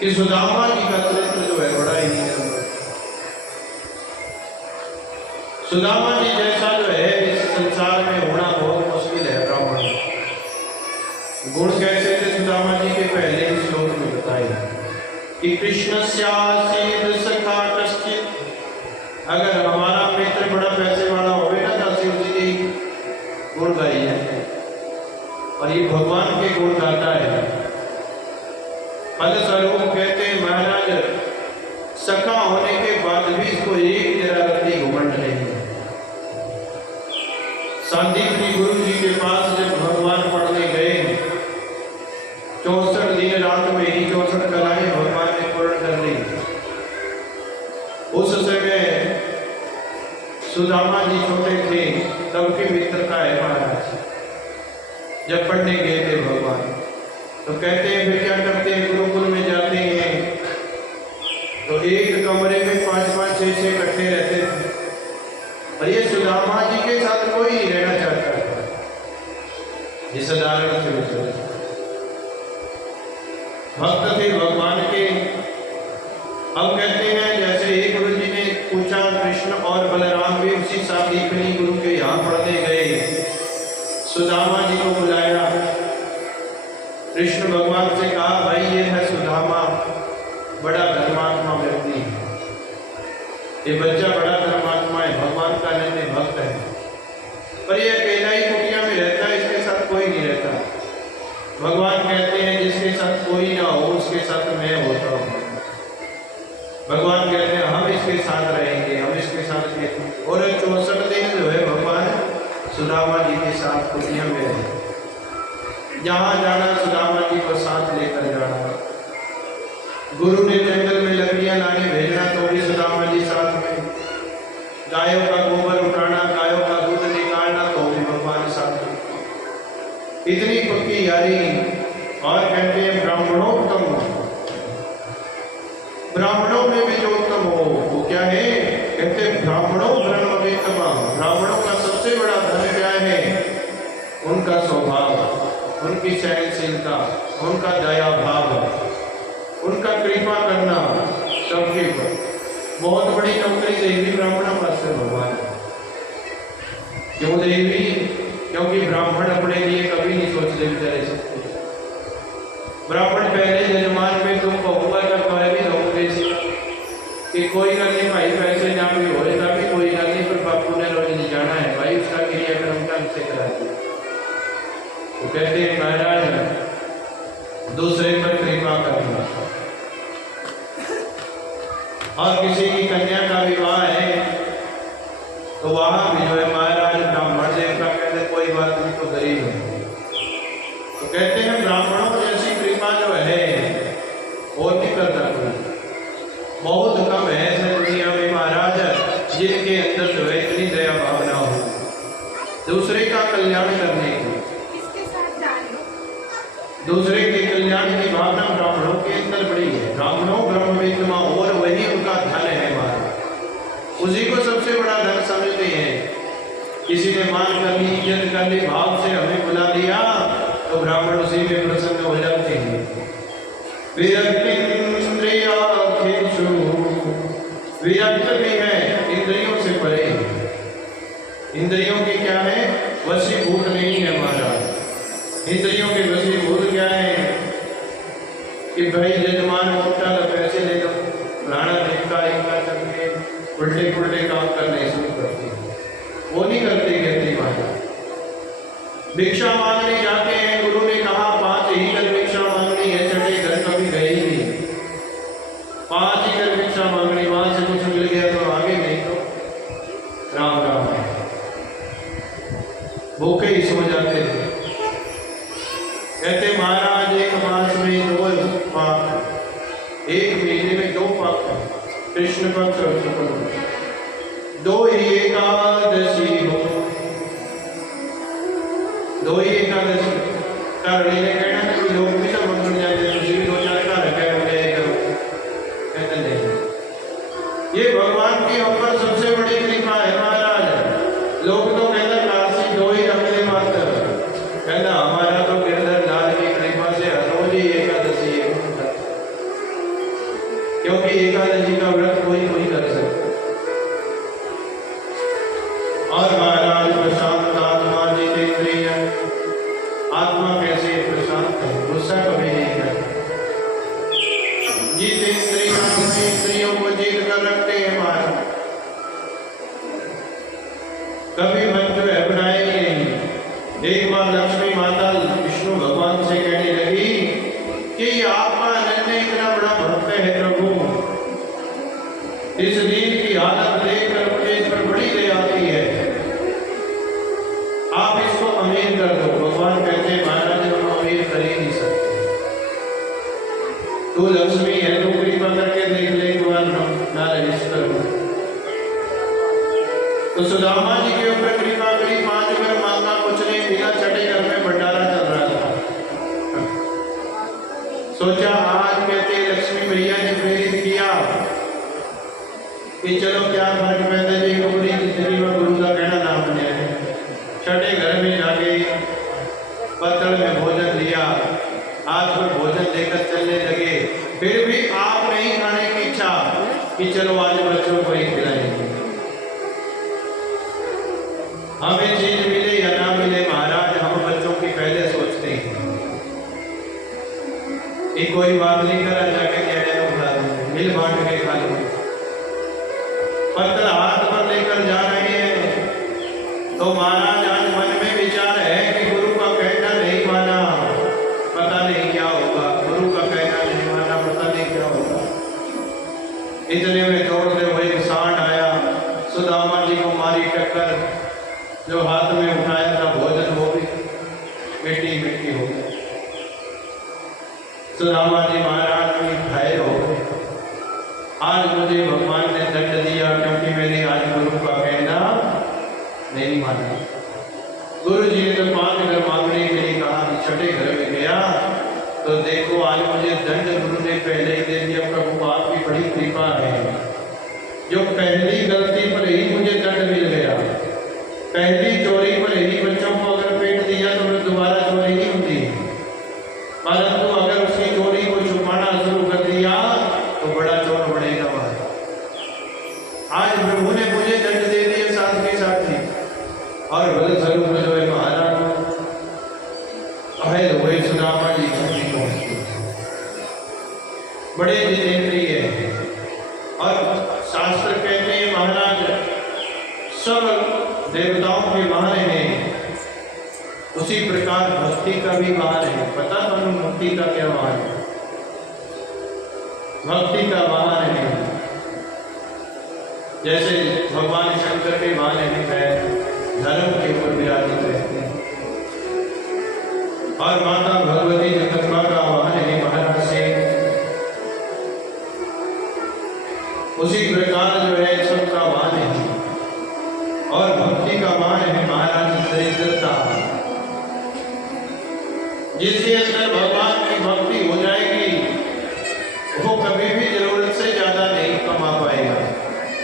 कि सुदामा जी का चरित्र जो है बड़ा ही नीरव है। सुदामा जी जैसा जो है इस संसार में होना बहुत मुश्किल है। ब्राह्मण गुण कैसे थे सुदामा जी के पहले ही श्लोक में बताए कि कृष्णस्यासीद सखा कश्चित, अगर हमारा मित्र बड़ा पैसे वाला होवे ना तो शिव जी की गुण गाई है, और ये भगवान के गुण गाता है। फलस्वरूप कहते हैं महाराज सखा होने के बाद भी इसको एक जरा रत्ती घमंड नहीं है। संदीप गुरु जी के पास जब भगवान पढ़ने गए, 64 दिन रात में ही 64 कलाएं भगवान ने पूर्ण कर ली। उस समय सुदामा जी छोटे थे, तब के मित्र का है महाराज। जब पढ़ने गए थे भगवान तो कहते हैं फिर क्या करते हैं, गुरुकुल में जाते हैं तो एक कमरे में 5-5, 6-6 इकट्ठे रहते थे। और ये सुदामा जी के साथ कोई नहीं रहना चाहता था। ये साधारण से भक्त थे भगवान के। अब कहते हैं जैसे एक गुरु जी ने पूछा, कृष्ण और बलराम भी उसी सादीपनी गुरु के यहाँ पढ़ने गए। सुदामा जी को बुलाया, कृष्ण भगवान से कहा भाई ये है सुदामा, बड़ा धर्मात्मा व्यक्ति है, ये बच्चा बड़ा धर्मात्मा है, भगवान का नित्य भक्त है, पर ये अकेला ही कुटिया में रहता है, इसके साथ कोई नहीं रहता। भगवान कहते हैं जिसके साथ कोई ना हो उसके साथ मैं होता हूँ। भगवान कहते हैं हम इसके साथ रहेंगे, हम इसके साथ। और 64 दिन जो है भगवान सुदामा जी के साथ कुटिया में रहे। जहाँ जाना सुदामा जी को साथ लेकर जाना। गुरु ने जंगल में लकड़ियां लाने भेजना तो भी सुदामा जी साथ में। गायों का गोबर उठाना, गायों का दूध निकालना तो भी भगवान साथ में। इतनी पक्की यारी। और कहते हैं ब्राह्मणोत्तम, ब्राह्मणों में भी जो उत्तम हो वो क्या है, कहते हैं ब्राह्मणों ब्रह्मवेत्तमा। ब्राह्मणों का सबसे बड़ा धन क्या है, उनका स्वभाव, उनकी सहनशीलता, उनका दया भाव, उनका कृपा करना सबके ऊपर। बहुत बड़ी नौकरी देवी ब्राह्मण पास से भगवान। क्यों देवी? क्योंकि ब्राह्मण अपने लिए कभी नहीं सोचते बेचारे सकते। ब्राह्मण पहले जजमान में तुम कहूँगा तो कह भी रहोगे कि कोई गल नहीं भाई, पैसे ना भी होएगा भी कोई गल नहीं, पर बापू ने रोज नहीं जाना है भाई, उसका क्रियाक्रम ढंग से करा दिया। तो कहते हैं महाराज दूसरे पर कृपा करना। और किसी की कन्या का विवाह है तो वहां भी जो है महाराज ब्राह्मण देवता कहते कोई बात नहीं तो गरीब है। तो कहते हैं ब्राह्मणों जैसी कृपा जो है और नहीं करता कोई। बहुत कम है ऐसे दुनिया में महाराज जिनके अंदर जो है इतनी दया भावना हो दूसरे का कल्याण करने की, दूसरे के कल्याण की भावना ब्राह्मणों के अंदर बड़ी है। ब्राह्मणों ब्रह्मवेत्तमा, और वही उनका धन है महाराज। उसी को सबसे बड़ा धन समझते हैं। किसी ने मान कर ली, इज्जत कर ली, भाव से हमें बुला दिया तो ब्राह्मण उसी में प्रसन्न हो जाते हैं। विरक्त भी है, इंद्रियों से परे। इंद्रियों की क्या है, वशीभूत नहीं है महाराज। इंद्रियों के वशीभूत क्या है कि भाई यजमान उठा तो पैसे ले लो, फलाना देखता इनका करके उल्टे पुल्टे काम करने शुरू करते हैं। वो नहीं करते कहती महाराज। भिक्षा मांगने जाते हैं, गुरु ने कहा 5 ही कर भिक्षा मांगनी है, छठे घर कभी गए ही नहीं। 5 ही कर भिक्षा मांगनी, वहां से कुछ मिल गया तो आगे, नहीं तो राम राम है। भूखे ही सो जाते थे। कहते महाराज एक मास में 2 पाक, एक महीने में 2 पाक, कृष्ण पक्ष और शुक्ल पक्ष। 2 ही एकादशी हो, 2 ही एकादशी। करणी ने कहना कि लोग भी सब मंगल जाते, तुझे भी 2-4 का रखे होंगे करो। कहते नहीं, ये भगवान की हम पर सबसे बड़ी कृपा है महाराज। लोग तो कहते काशी 2 ही रखने मात्र, कहना हमारा तो गिरधर लाल की कृपा से रोज ही एकादशी है। कर रखते हैं महाराज, कभी मन जो है बनाए नहीं। एक बार लक्ष्मी माता विष्णु भगवान से कहने लगी कि आपका अनन्य इतना बड़ा भक्त है प्रभु, इस दीन की हालत देखकर मुझे इस पर बड़ी दया आती है, आप इसको अमीर कर दो। भगवान कहते हैं महाराज हम अमीर कर ही नहीं सकते, तू लक्ष्मी है, तू कृपा करके देख ले एक बार ना रजिस्टर हो। तो सुदामा जी के ऊपर कृपा करी, 5 घर मांगा, कुछ नहीं मिला, छठे घर में भंडारा चल रहा था। सोचा आज कहते लक्ष्मी मैया ने प्रेरित किया कि चलो क्या फर्क पैदा जी को बड़ी जिंदगी में गुरु का कहना ना बने। छठे घर में जाके पत्तल में भोजन लिया, आज पर भोजन लेकर चलने लगे, फिर भी आप नहीं खाने की इच्छा कि चलो आज बच्चों को ही खिलाएंगे। हमें चीज मिले या ना मिले महाराज, हम बच्चों की पहले सोचते हैं कि कोई बात नहीं करा, जाके कह रहे हो खा लो, मिल बांट के खा लो। पत्तल हाथ पर लेकर जा रहे हैं तो महाराज आज मन में विचार है कि गुरु का कहना नहीं माना, पता नहीं क्या होगा, गुरु का कहना नहीं माना, पता नहीं क्या होगा। इतने में दौड़ते हुए एक सांड आया, सुदामा जी को मारी टक्कर, जो हाथ में उठाया था भोजन वो भी मिट्टी मिट्टी हो गया। सुदामा जी महाराज भी घायल हो गए, आज मुझे भगवान ने दंड दिया क्योंकि मैंने आज गुरु का कहना नहीं माना। गुरु जी ने तो 5 घर मांगने के लिए कहा, छठे घर में गया तो देखो आज मुझे दंड गुरु ने पहले ही दे दिया। प्रभु आपकी बड़ी कृपा है, जो पहली गलती पर ही मुझे दंड मिल गया। पहली चोरी पर ही बच्चों को अगर पेट दिया तो फिर दोबारा चोरी नहीं होती, परंतु अगर उसकी चोरी को छुपाना शुरू कर दिया तो बड़ा चोर बढ़ेगा वहां। आज प्रभु ने मुझे दंड दे दिया साथ के साथ ही, और बल स्वरूप में जो है महाराज घायल हुए, सुदामा जी छठी पहुंचे, बड़े जितेंद्रिय है। और शास्त्र कहते हैं महाराज सब देवताओं के वाहन हैं, उसी प्रकार भक्ति का भी वाहन है। पता तुम भक्ति का क्या वाहन है? भक्ति का वाहन है जैसे भगवान शंकर के वाहन है, धर्म के ऊपर विराजित रहते हैं, और माता भगवती जगदम्बा का वाहन है महाराज से। उसी प्रकार जो है सबका वाहन है, और भक्ति का वाहन है महाराज दरिद्रता। जिसके अंदर भगवान की भक्ति हो जाएगी वो कभी भी जरूरत से ज्यादा नहीं कमा पाएगा,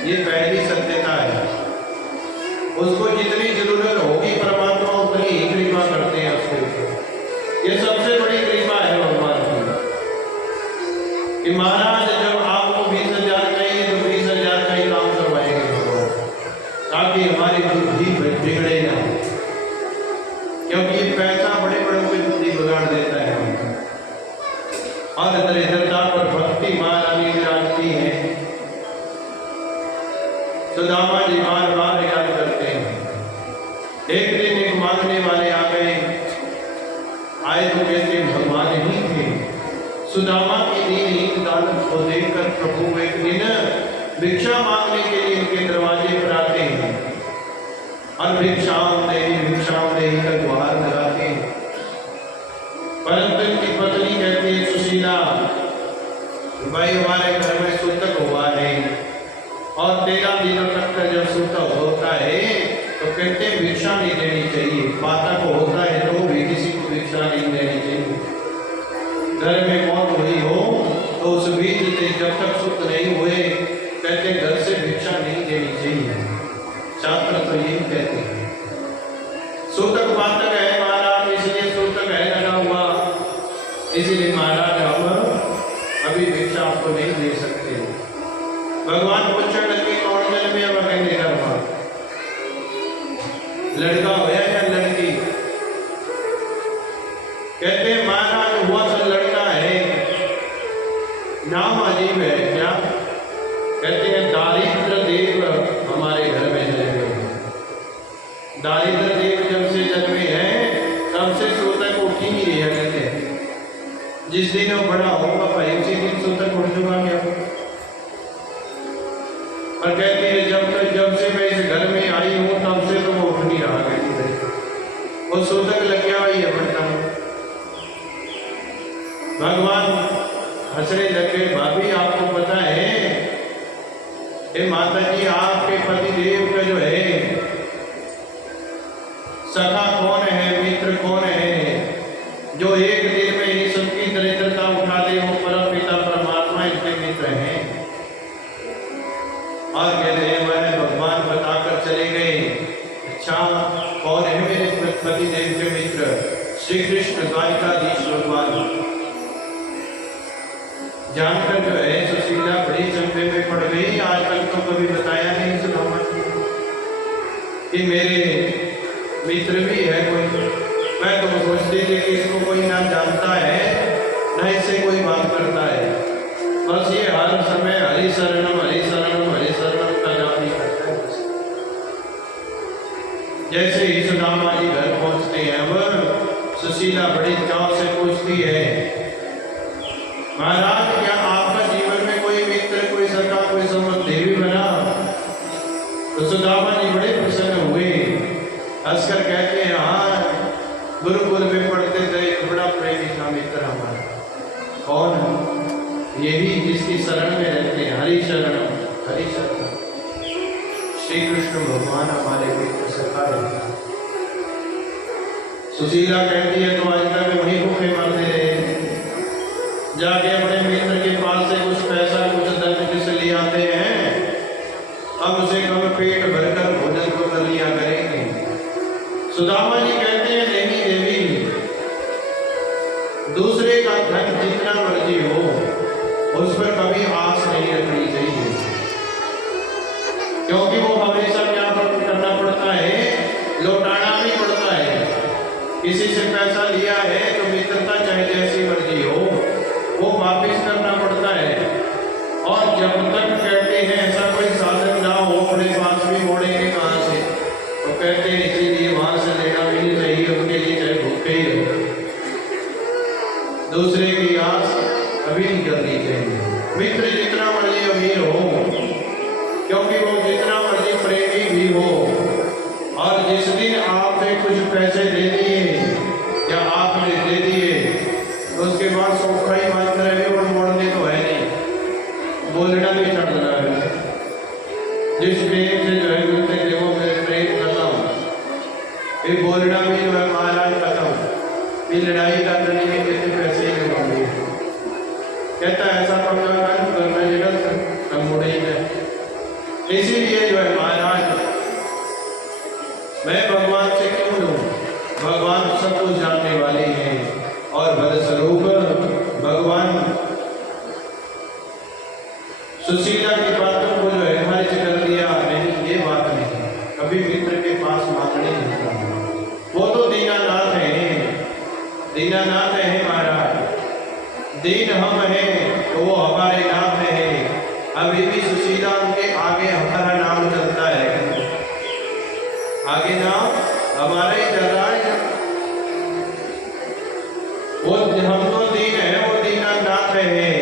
ये पहली सत्यता है। उसको जितनी जरूरत होगी परमात्मा उतनी ही कृपा करते हैं उसके ऊपर। ये सबसे बड़ी कृपा है भगवान की कि महाराज जब आपको 20,000 चाहिए तो 20,000 का ही काम करवाएंगे, ताकि हमारी बुद्धि बिगड़े ना, क्योंकि ये पैसा बड़े बड़ों की बुद्धि बिगाड़ देता है। और दरिद्रता पर भक्ति महारानी विराजती है। सुदामा जी बार बार याद करते हैं। एक दिन एक मांगने वाले आ गए, आए तो कहते भगवान ही थे। सुदामा की दीन दानत को देखकर प्रभु एक दिन भिक्षा मांगने के लिए इनके दरवाजे पर आते हैं और भिक्षाम देही का गुहार लगाते हैं। परंतु इनकी पत्नी कहती है सुशीला, भाई हमारे घर में सूतक हुआ है और 13 दिनों तक का जब सूतक होता है तो कहते हैं भिक्षा नहीं देनी चाहिए। पातक होता है तो भी किसी को भिक्षा नहीं देनी चाहिए। घर में मौत हुई हो तो उस बीच से जब तक सुत नहीं हुए कहते घर से भिक्षा नहीं देनी चाहिए। शास्त्र तो यही कहते हैं। सूतक पातक है महाराज, इसलिए सूतक है लगा हुआ, इसीलिए महाराज हम अभी भिक्षा आपको नहीं दे सकते। भगवान पूछने लगे कौन जन्म में अब कहने लगा लड़का होया या लड़की? कहते महाराज हुआ तो लड़का है, नाम अजीब है क्या? कहते हैं दिन वो बड़ा होगा भाई उसी दिन सूतक उठ चुका क्या। और कहती है जब से मैं इस घर में आई हूँ तब से तो वो उठ नहीं रहा है, वो सूतक लग गया वही है बर्तन। भगवान हंसने लगे, भाभी आपको पता है हे माता जी आपके पति देव का जो है सखा कौन है, मित्र कौन है, जो एक दिन में ही सबकी दरिद्रता उठा दे, वो परम पिता परमात्मा इसके मित्र हैं। और कहते हैं वह भगवान बताकर चले गए, अच्छा कौन है मेरे पति देव के मित्र, श्री कृष्ण द्वारिकाधीश भगवान। जानकर जो है सुशीला बड़ी चंपे में पड़ गई। आज तक तो कभी बताया नहीं सुदामा कि मेरे मित्र भी है कोई। मैं तो सोचती थी कि इसको कोई ना जानता है ना इससे कोई बात करता है, बस ये हर समय हरि शरणम हरि शरणम हरि शरणम का जाप ही करता है। जैसे ही सुदामा जी घर पहुंचते हैं अब सुशीला बड़ी चाव से पूछती है, महाराज क्या आपका जीवन में कोई मित्र, कोई सखा, कोई संबंधी भी बना? तो सुदामा जी बड़े प्रसन्न हुए, हंसकर कहते हैं हाँ, गुरुकुल में पढ़ते थे, बड़ा प्रेमी था मित्र हमारा। कौन? ये भी जिसकी शरण में रहते हैं, हरि शरणम हरि शरणम। श्री कृष्ण भगवान हमारे मित्र सखा है। सुशीला कहती है तो आज तक वही भूखे मरते रहे, जाके अपने मित्र के पास से कुछ पैसा कुछ धन जिसे ले आते हैं, अब उसे कम पेट भरकर भोजन को कर लिया करेंगे। सुदामा जी कहते हैं नहीं देवी, दूसरे का धन जितना मर्जी हो उस पर कभी आस नहीं रखनी चाहिए, क्योंकि वो हमेशा क्या करना पड़ता है, लौटाना भी पड़ता है। किसी से पैसा लिया है तो मित्रता चाहे जैसी मर्जी हो वो वापिस करना पड़ता है। और जब तक कहते हैं ऐसा कोई साधन ना हो अपने पास भी मोड़ेंगे कहाँ से, तो कहते हैं इसीलिए वहां से लेना भी नहीं चाहिए, उसके लिए चाहे भूखे ही हो। दूसरे की आस कभी नहीं करनी चाहिए। मित्र जितना मर्जी अमीर हो, क्योंकि वो जितना मर्जी प्रेमी भी हो, और जिस दिन आपने कुछ पैसे दे दिए या आपने दे दिए तो उसके बाद सोखा ही मानते रहे और मोड़ने तो है नहीं, बोलना भी छड़ रहा है। जिस प्रेम से जो है मिलते थे वो मेरे प्रेम खत्म, फिर बोलना भी जो है महाराज खत्म, फिर लड़ाई का करने के कितने पैसे ही होंगे। कहता ऐसा पंगा करना जगह हम मुड़े ही में। इसीलिए जो है महाराज मैं भगवान से क्यों लूं, भगवान सब कुछ जानने वाले हैं और बल स्वरूप भगवान सुशीला की बातों को जो है खारिज कर दिया। नहीं ये बात नहीं, कभी मित्र के पास मांगने नहीं करना। वो तो दीनानाथ है, दीनानाथ है महाराज, दीन हम हैं तो वो हमारे नाम है। अभी भी सुशीला उनके आगे हमारा नाम चलता है, आगे नाम हमारा ही चल रहा है। वो हम तो दीन है, वो दीनानाथ है।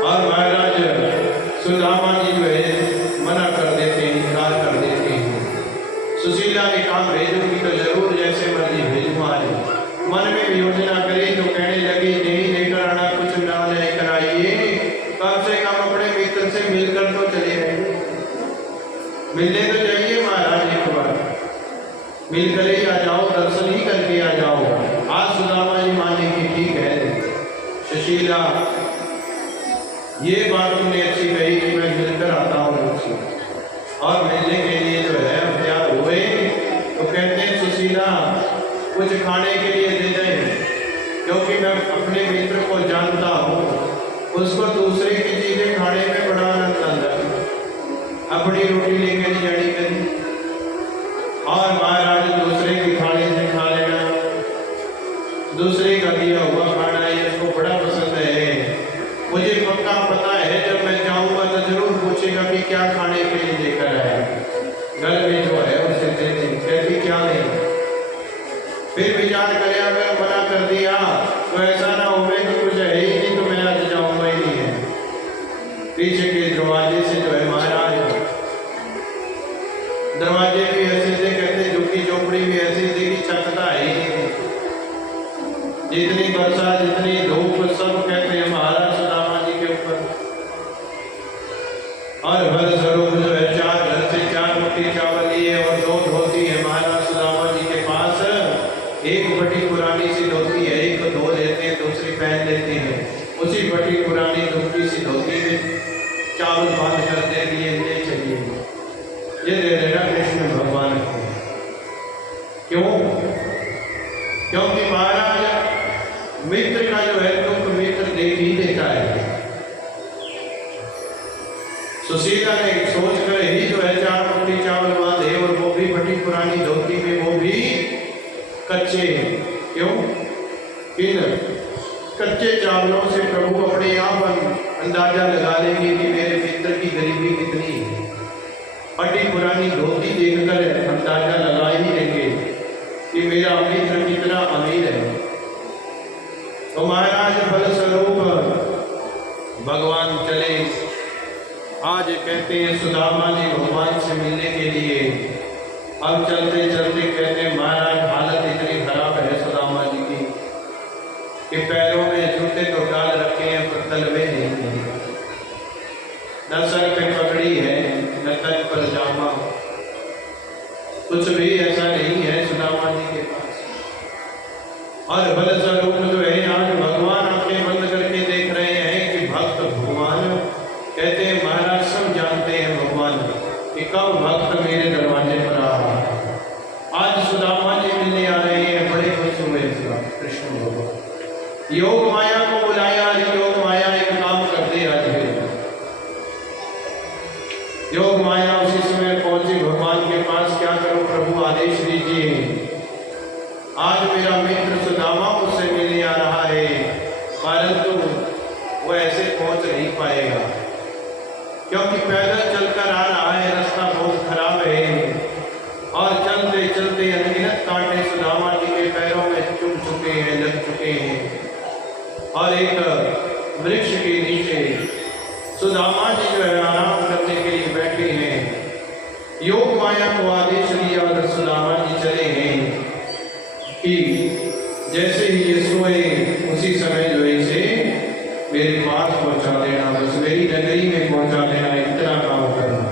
और महाराज सुदामा जी जो है मना कर देते हैं, इनकार कर देते हैं। सुशीला ने कहा भेजूंगी तो जरूर, जैसे मर्जी भेजूंगा। मन में योजना करी तो कहने लगी नहीं लेकर आना, कुछ ना लेकर आइए, कम से कम अपने मित्र से मिलकर तो चले आइए। मिलने तो जाइए महाराज, एक बार मिलकर ही आ जाओ, दर्शन ही करके आ जाओ। आज सुदामा जी माने की ठीक है सुशीला, ये बात तुमने अच्छी कही कि मैं मिलकर आता हूँ मुझसे। और मिलने के लिए जो है तैयार हुए तो कहते हैं सुशीला कुछ खाने के लिए दे दें, क्योंकि मैं अपने मित्र को जानता हूँ, उसको दूसरे की चीजें खाने में बड़ा आनंद आता है, अपनी रोटी लेकर नहीं जानी करी। और महाराज दूसरे की थाली से खा लेना, दूसरे का दिया हुआ खाना ये उसको बड़ा पसंद है। मुझे पक्का पता है जब मैं जाऊंगा तो जरूर पूछेगा कि क्या खाने के लिए लेकर आया, घर में जो है उसे दे दें। कहती क्या नहीं, फिर विचार करे अगर मना कर दिया तो ऐसा पीछे के दरवाजे से जो है महाराज, दरवाजे भी ऐसे थे, कहते झुग्गी झोपड़ी भी ऐसी थी कि छत का ही नहीं, जितनी वर्षा जितनी धूप सब कहते हैं महाराज सुदामा जी के ऊपर। और फल स्वरूप जो है 4 घर से 4 मुट्ठी चावल लिए और 2 धोती है महाराज सुदामा जी के पास। एक बड़ी पुरानी सी धोती है, एक तो धो लेते हैं, दूसरी पहन लेते हैं। उसी बड़ी पुरानी धोती सी धोती में चावल बांध कर दे दिए, ये चाहिए, ये दे देना कृष्ण भगवान को। क्यों? क्योंकि महाराज मित्र का जो है दुख मित्र देख ही देता है। सुशीला ने सोच कर ही जो है 4 मुट्ठी चावल बांधे और वो भी बड़ी पुरानी धोती में, वो भी कच्चे। क्यों? इन कच्चे चावलों से प्रभु अपने आप अंदाजा लगा लेंगे कि मेरे मित्र की गरीबी कितनी है। बड़ी पुरानी धोती देखकर अंदाजा लगा ही लेंगे कि मेरा मित्र कितना अमीर है। तो महाराज फलस्वरूप भगवान चले। आज कहते हैं सुदामा जी भगवान से मिलने के लिए। अब चलते चलते कहते हैं महाराज हालत इतनी खराब है सुदामा जी की कि पैरों में जूते तो डाल रखे हैं पर तलवे नहीं है, न सर पे पगड़ी है न तन पर जामा, कुछ भी ऐसा नहीं है सुदामा जी के पास। और फलस्वरूप जो है आज भगवान आंखें बंद करके देख रहे हैं कि भक्त भगवान कहते हैं महाराज सब जानते हैं भगवान कि कब भक्त मेरे दरवाजे पर आ रहा है। आज सुदामा जी मिलने आ रहे हैं, बड़े खुश हुए कृष्ण भगवान। योग माया को बुलाया, योग माया एक काम कर दे आज है। योग माया उसी समय पहुंची भगवान के पास, क्या करो प्रभु आदेश दीजिए। आज मेरा मित्र सुदामा मुझसे मिलने आ रहा है, परंतु वो ऐसे पहुंच नहीं पाएगा क्योंकि पैदल चलकर आ रहा है, रास्ता बहुत खराब है। और चलते चलते अनगिनत कांटे सुदामा जी के पैरों में चुभ चुके हैं, लग चुके हैं। और एक वृक्ष के नीचे सुदामा जी जो है आराम करने के लिए बैठे हैं। योग माया को आदेश दिया और सुदामा जी चले हैं कि जैसे ही ये सोए उसी समय जो है इसे मेरे पास पहुंचा देना, बस मेरी नगरी में पहुंचा देना, इतना काम करना।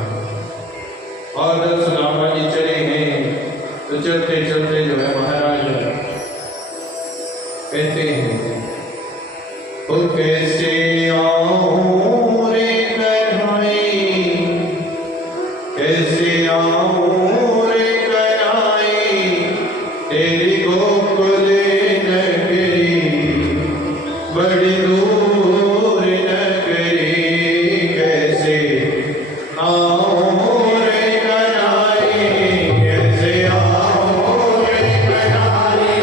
और सुदामा जी चले हैं तो चलते चलते जो है महाराज कहते हैं ओ कैसे आऊं रे कन्हई, कैसे आऊं रे कन्हई, तेरी गोकुल नगरी बड़ी दूर नगरी, कैसे आऊं रे कन्हई, कैसे आऊं रे कन्हई,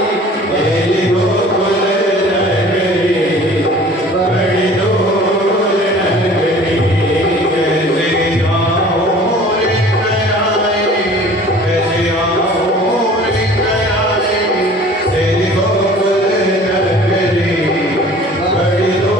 तेरी गोकुल नगरी बड़ी दूर नगरी, कैसे आऊं रे कन्हई, कैसे आऊं रे कन्हई, तेरी गोकुल नगरी बड़ी दूर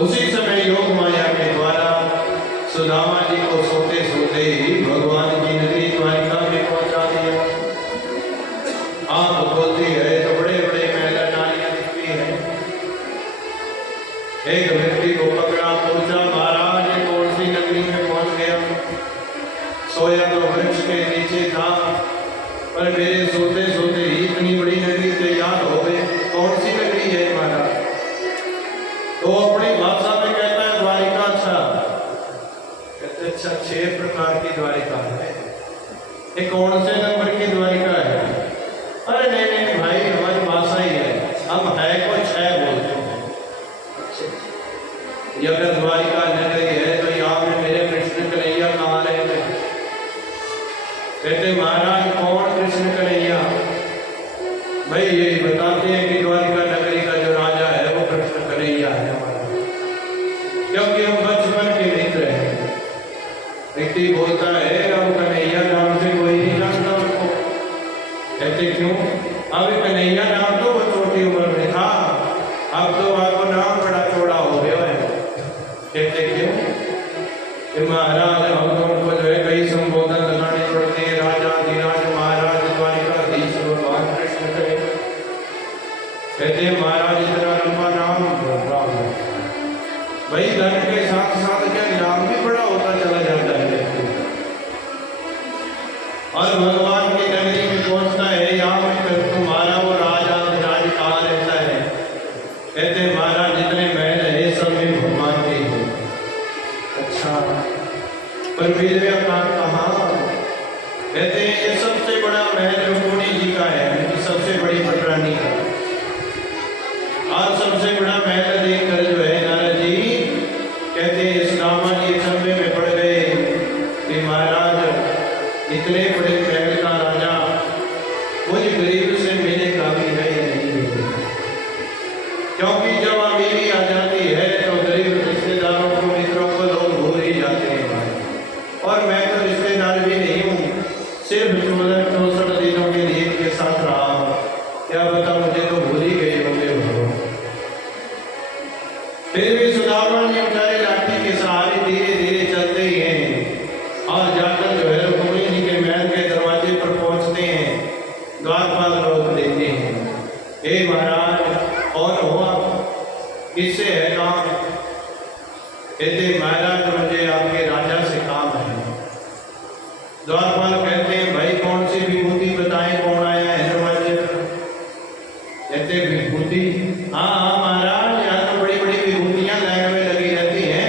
उसी समय योग माया के द्वारा सुदामा जी को सोते सोते ही भगवान की नगरी द्वारिका में पहुंचा दिया। आंख खोलती है तो बड़े बड़े महल अटारियां दिखती है। एक व्यक्ति को पकड़ा, पूछा महाराज कौन सी नगरी में पहुंच गया? सोया तो वृक्ष के नीचे था, पर मेरे सोते सोते ही इतनी बड़ी नगरी तैयार हो गई। कौन सी नगरी है महाराज? तो अपनी भाषा में कहता है द्वारिका। अच्छा कहते अच्छा 6 प्रकार की द्वारिका है, ये कौन से नंबर की द्वारिका है? अरे नहीं नहीं भाई हमारी भाषा ही है, हम है को 6 बोलते हैं। ये अगर द्वारिका नगरी है तो यहाँ में मेरे कृष्ण कन्हैया कहाँ रहते हैं? कहते महाराज कौन कृष्ण कन्हैया? भाई ये बताते हैं कि द्वारिका नगरी का जो राजा है वो कृष्ण कन्हैया है हमारा, क्योंकि हम बचपन के मित्र हैं। व्यक्ति बोलता है अब कन्हैया नाम से कोई नहीं जानता उसको। कहते क्यों? अब कन्हैया नाम तो वो छोटी उम्र में था, अब तो आपको नाम बड़ा चौड़ा हो गया है। कहते क्यों? कि महाराज हम तो उनको जो है कई संबोधन लगाने पड़ते हैं, राजा धीराज महाराज द्वारिकाधीश भगवान कृष्ण कन्हैया। कहते महाराज इतना लंबा नाम भाई धन के साथ साथ क्या नाम भी बड़ा होता चला जाता है। और भगवान की नगरी में पहुंचता है, यहाँ में तुम्हारा वो राजा धीराज कहाँ रहता है? कहते महाराज जितने महल है सब में भगवान के हैं। अच्छा पर वीरव्या कहाँ? कहते हैं ये सबसे बड़ा महल रुक्मिणी जी का है, सबसे बड़ी पटरानी का। और सबसे बड़ा महल देखकर जो है नारद जी कहते हैं सुदामा जी सभ्य में पड़ गए कि महाराज इतने बड़े महल का राजा मुझ गरीब से मिले का भी है या नहीं? क्योंकि जब अमीरी आ जाती है तो गरीब रिश्तेदारों को मित्रों को लोग भूल ही जाते हैं। और मैं तो रिश्तेदार भी नहीं हूँ, सिर्फ 64 दिनों के लिए इनके साथ रहा हूँ, क्या बता मुझे तो भूल ही गए होंगे। फिर भी सुदामा जी बेचारे लाठी के सहारे धीरे धीरे चलते ही हैं और जाकर जो है रुक्मिणी जी के महल के दरवाजे पर पहुंचते हैं। द्वारपाल रोक देते हैं, हे महाराज कौन हो आप? किससे है काम? कहते महाराज मुझे आपके राजा से काम है। द्वारपाल कहते हैं भाई कौन सी विभूति बताएं, कौन आया है दरवाजे पर? कहते विभूति? हाँ महाराज यहाँ तो बड़ी बड़ी विभूतियां लाइन में लगी रहती हैं,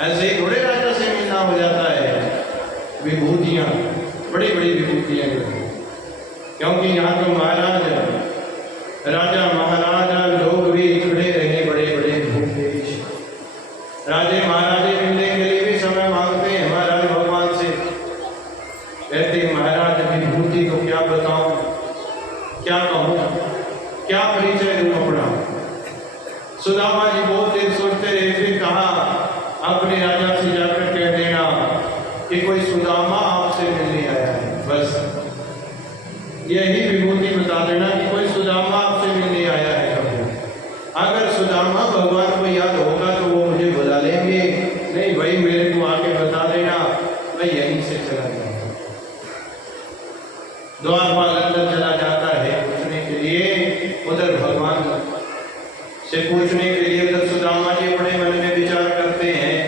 ऐसे ही थोड़े राजा से मिलना हो जाता है। विभूतियां बड़ी बड़ी विभूतियां, क्योंकि यहाँ तो महाराज राजा महाराजा लोग भी खड़े रहे, बड़े बड़े भूपेश राजे महाराजे मिलने के लिए भी समय मांगते हैं महाराज भगवान से। कहते महाराज विभूति को क्या बताऊं, क्या कहूं, क्या परिचय दूं अपना? सुदामा जी बहुत देर सोचते रहे, फिर कहा अपने राजा से जाकर कह देना कि कोई सुदामा आपसे मिलने आया है। बस यही विभूति बता देना कि कोई सुदामा आपसे मिलने आया है। अगर सुदामा भगवान को याद होगा तो वो मुझे बुला लेंगे, नहीं भाई मेरे को आके बता देना, मैं यहीं से चला जाऊंगा। द्वारपाल अंदर चला जाता है पूछने के लिए, उधर भगवान से पूछने के लिए उधर सुदामा जी बड़े मन में विचार करते हैं,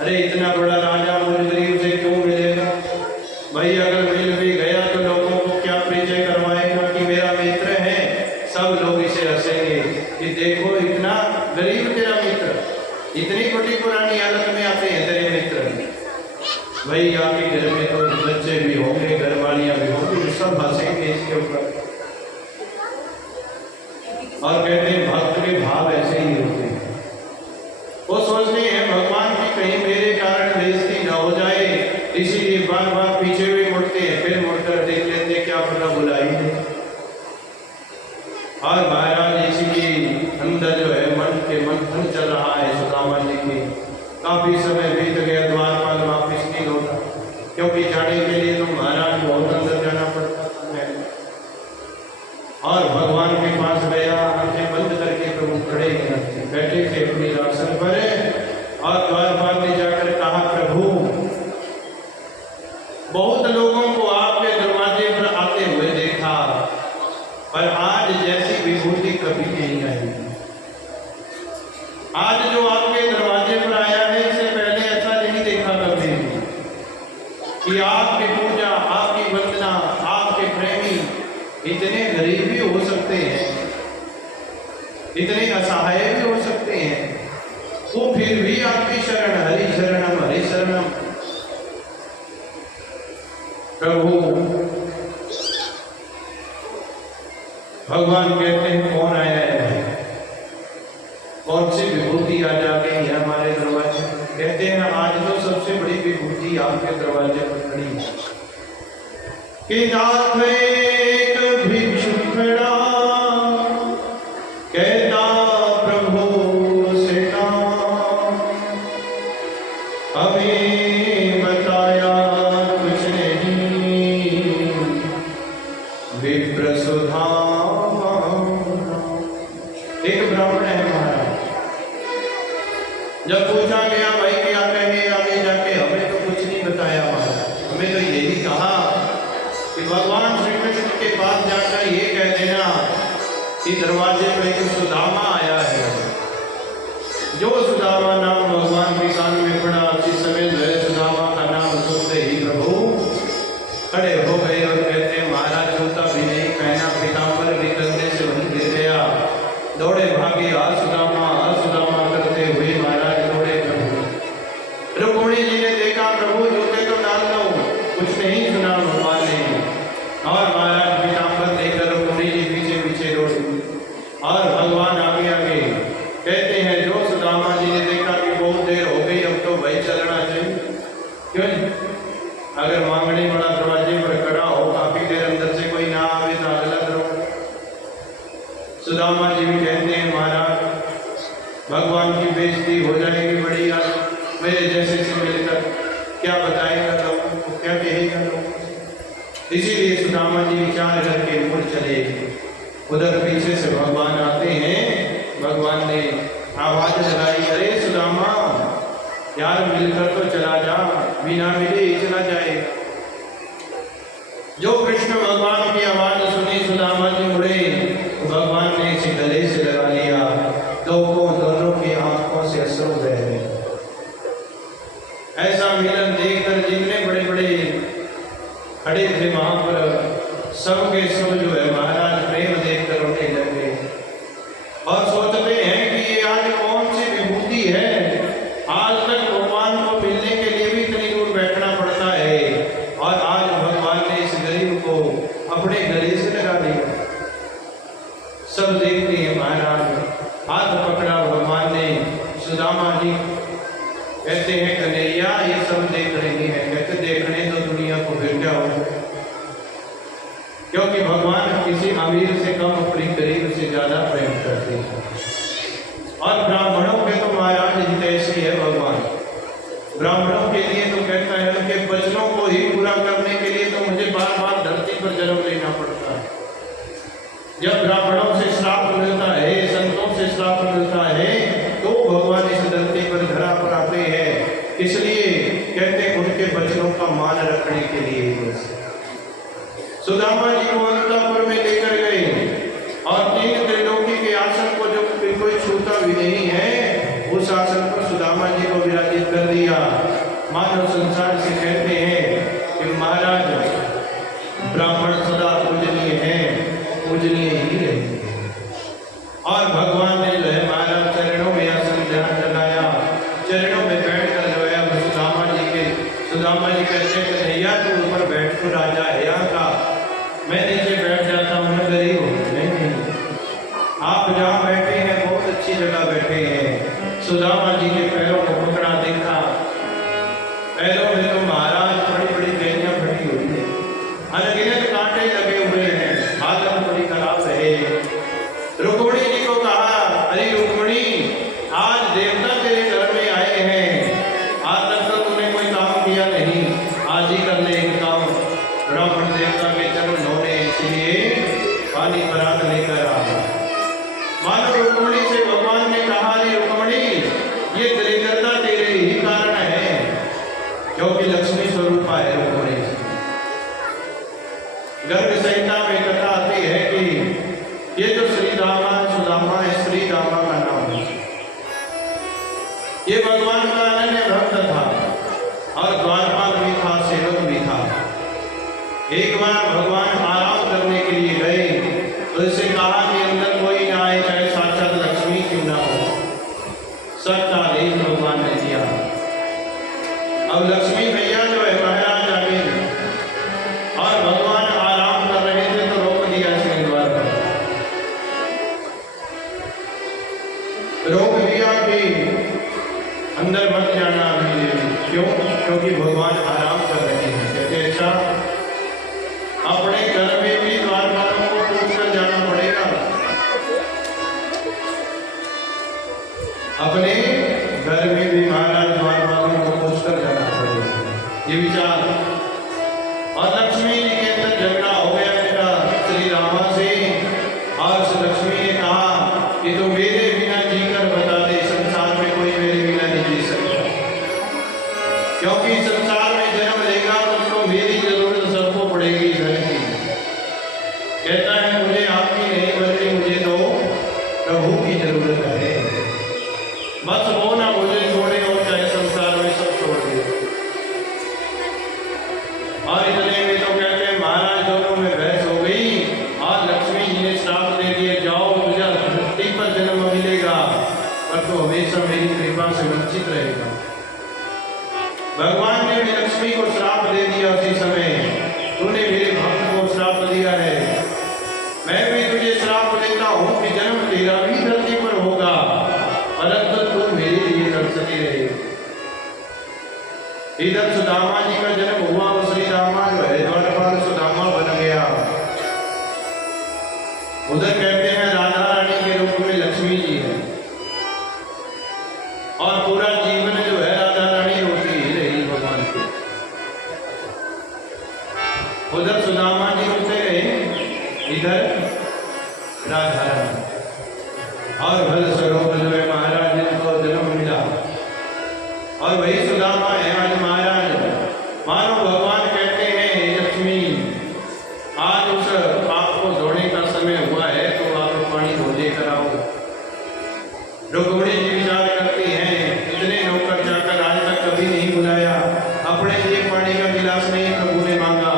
अरे इतना बड़ा राजा मुझे गरीब से क्यों मिलेगा? भाई अगर मिल भी गया तो लोगों को क्या परिचय करवाएगा कि मेरा मित्र है? सब लोग इसे हंसेंगे कि देखो इतना गरीब तेरा मित्र, इतनी बड़ी पुरानी हालत में आते हैं तेरे मित्र। भाई आपके घर में तो बच्चे भी होंगे, घरवालियां भी होंगी, सब हंसेंगे इसके ऊपर। और कहते हैं भक्त के भाव ऐसे ही होते हैं, वो सोचते हैं भगवान की कहीं मेरे कारण बेइज्जती न हो जाए, इसीलिए बार बार पीछे भी मुड़ते हैं, फिर मुड़कर देख लेते क्या पता बुलाई नहीं। और महाराज इसीलिए अंदर जो है मन के मंथन चल रहा है सुदामा जी की। काफी समय बीत गया, द्वारपाल वापिस नहीं होता, क्योंकि जाने के लिए तो महाराज बहुत अंदर जाना पड़ता था। और भगवान के पास गया, आंखें बंद करके प्रभु खड़े बैठे थे, आज जो आपके दरवाजे पर आया है इससे पहले ऐसा नहीं देखा कभी कि आपकी पूजा, आपकी वंदना, आपके प्रेमी इतने गरीब भी हो सकते हैं, इतने असहाय भी हो सकते हैं, वो फिर भी आपकी शरण, हरि शरणम हरि शरणम। प्रभु भगवान कहते हैं कौन आया है, कौन सी विभूति आज आ गई है हमारे दरवाजे। कहते हैं आज तो सबसे बड़ी विभूति आपके दरवाजे पर खड़ी है कि नाथ एक भिक्षुक खड़ा कहता प्रभु से काम, हमें बताया कुछ नहीं विप्र सुधा। एक ब्राह्मण है महाराज, जब पूछा गया भाई क्या कहे आगे जाके, हमें तो कुछ नहीं बताया महाराज, हमें तो यही कहा कि भगवान श्री कृष्ण के पास जाकर ये कह देना कि दरवाजे में एक सुदामा आया है। जो सुदामा नाम भगवान के कान में पड़ा, उसी समय जो है सुदामा का नाम सुनते ही प्रभु खड़े हो गए और कहते हैं महाराज जूता भी नहीं पहना, पीताम्बर भी कंधे से वहीं गिर गया, दौड़े भागे आ सुदामा करते हुए महाराज दौड़े प्रभु। रुक्मिणी जी ने देखा प्रभु जूते तो डाल दो, कुछ नहीं सुना भगवान ने, और महाराज पीताम्बर लेकर रुक्मिणी जी पीछे पीछे दौड़ी और भगवान आगे आगे। कहते हैं जो सुदामा जी ने देखा कि बहुत देर हो गई, अब तो भाई चलना चाहिए, क्यों अगर मांगने वाला दरवाजे पर खड़ा हो, काफी देर अंदर से कोई ना आवे तो अगला दरवाजा। सुदामा जी भी कहते हैं महाराज भगवान की बेइज्जती हो जाएगी बड़ी, आज मेरे जैसे से मिलकर क्या बताएगा लोगों को, क्या कहेगा लोगों को। इसीलिए सुदामा जी विचार करके मुड़ चले। उधर पीछे से भगवान आते हैं, भगवान ने आवाज लगाई, अरे सुदामा यार मिलकर तो चला जा, बिना मिले ही चला जाएगा। जो कृष्ण भगवान की आवाज सुनी सुदामा जी मुड़े, भगवान ने इसे गले से लगा लिया, दोनों की आंखों से अश्रु बह रहे। ऐसा मिलन देखकर जितने बड़े बड़े खड़े थे वहां पर सबके सब जो है महाराज प्रेम देखकर रोने लगे और सोचते हैं कि ये आज कौन सी विभूति है, आज तक भगवान को मिलने के लिए भी इतनी दूर बैठना पड़ता है और आज भगवान ने इस गरीब को अपने गले से लगा दिया। सब देखते हैं महाराज, हाथ पकड़ा भगवान ने सुदामा जी, कहते हैं कन्हैया ये सब देख रही है। कहते देखने तो दुनिया को फिर क्या हो, क्योंकि भगवान किसी अमीर से कम अपनी गरीब से ज्यादा प्रेम करते हैं। और ब्राह्मणों के तो महाराज हित ऐसी है भगवान, ब्राह्मणों के लिए तो कहता है उनके वचनों को ही पूरा करने के लिए तो मुझे बार बार धरती पर जन्म लेना पड़ता है। जब ब्राह्मणों से श्राप मिलता है, संतों से श्राप मिलता है, तो भगवान इस धरती पर धरा पर आते हैं, इसलिए कहते हैं उनके वचनों का मान रखने के लिए। सुदामा जी को अंतपुर में लेकर गए और 3 त्रिलोकी के आसन को जो कोई छूता भी नहीं है, उस आसन पर सुदामा जी को विराजित कर दिया। मानव संसार से कहते हैं कि महाराज ब्राह्मण सदा पूजनीय है, पूजनीय ही रहेंगे। और भगवान ने जो है महाराज चरणों में आसन ध्यान लगाया, चरणों में बैठकर जो है सुदामा जी कहते हैं कन्हैया तू ऊपर बैठ, तो राजा है यहाँ का, मैं नीचे बैठ जाता हूँ, गरीब हूँ। नहीं, आप जहाँ बैठे हैं बहुत अच्छी जगह बैठे हैं। सुदामा जी के पैरों को पकड़ा देखा, पैरों में तो महाराज बड़ी बड़ी बेलियां फटी हुई है, अनगिनत कांटे लगे हुए हैं, हालत बड़ी खराब है। रुक्मिणी जी को कहा, अरे रुक्मिणी आज देवता तेरे घर में आए हैं, आज तक तो तूने कोई काम किया नहीं, आज ही कर ले एक काम, ब्राह्मण देवता के चरण धोने, इसलिए पानी परात लेकर आ। मानो रुक्मिणी से भगवान ने कहा, अरे रुक्मिणी ये ये भगवान का अनन्य भक्त था और द्वारपाल भी था, सेवक भी था। एक बार भगवान आराम करने के लिए गए तो इससे कहा कि अंदर कोई ना आए, चाहे साक्षात लक्ष्मी क्यों ना हो। सबका आदेश भगवान ने दिया। अब लक्ष्मी भैया जो है महाराज आ गए और भगवान आराम कर रहे थे तो रोक दिया सिंहद्वार पर, रोक दिया कि अंदर मत जाना अभी। क्यों? क्योंकि भगवान आराम कर रहे हैं। कहते अच्छा, अपने घर में भी द्वारपालों को पूछ कर जाना पड़ेगा, अपने घर में भी महाराज द्वारपालों को पूछ कर जाना पड़ेगा, ये विचार। और लक्ष्मी जी के अंदर झगड़ा हो गया बेटा श्री रामा से, और लक्ष्मी ने कहा कि तो मेरे बिना जीकर बता दे, संसार में कोई मेरे बिना नहीं जी सकता, क्योंकि संसार में जन्म लेगा तो उसको मेरी जरूरत सबको पड़ेगी घर की। कहता है मुझे आपकी नहीं बल्कि मुझे तो प्रभु की जरूरत है, बस वो ना मुझे छोड़े और चाहे संसार में सब छोड़ दे। और इतने में तो कहते हैं महाराज दोनों में बहस हो गई और लक्ष्मी जी ने श्राप दे दिया, जाओ तुझे धरती पर जन्म मिलेगा पर तो हमेशा मेरी कृपा से वंचित रहेगा। भगवान ने भी लक्ष्मी को श्राप दे दिया उसी समय, तूने मेरे भक्त को श्राप दिया है, मैं भी तुझे श्राप देता हूँ कि जन्म तेरा भी धरती पर होगा, परंतु तू मेरे लिए तरसती रहेगी। इधर सुदामा जी का जन्म हुआ, वो श्री रामा जो है द्वारपाल सुदामा बन गया। उधर कहते हैं राधा रानी के रूप में लक्ष्मी जी है, और पूरा जीवन जो है राधा रानी रोती ही रही भगवान की। उधर सुदामा जी रोते रहे, इधर राधा रानी। और भल स्वरूप जो है महाराज जिनको जन्म मिला, और वही सुदामा है आज महाराज। मानो भगवान कहते हैं लक्ष्मी, आज उस पाप को धोने का समय हुआ है तो आप पानी धो लेकर आओ। रुक्मिणी जी विचार करती हैं, इतने नौकर जाकर आज तक कभी नहीं बुलाया, अपने लिए पानी का गिलास नहीं प्रभु ने मांगा,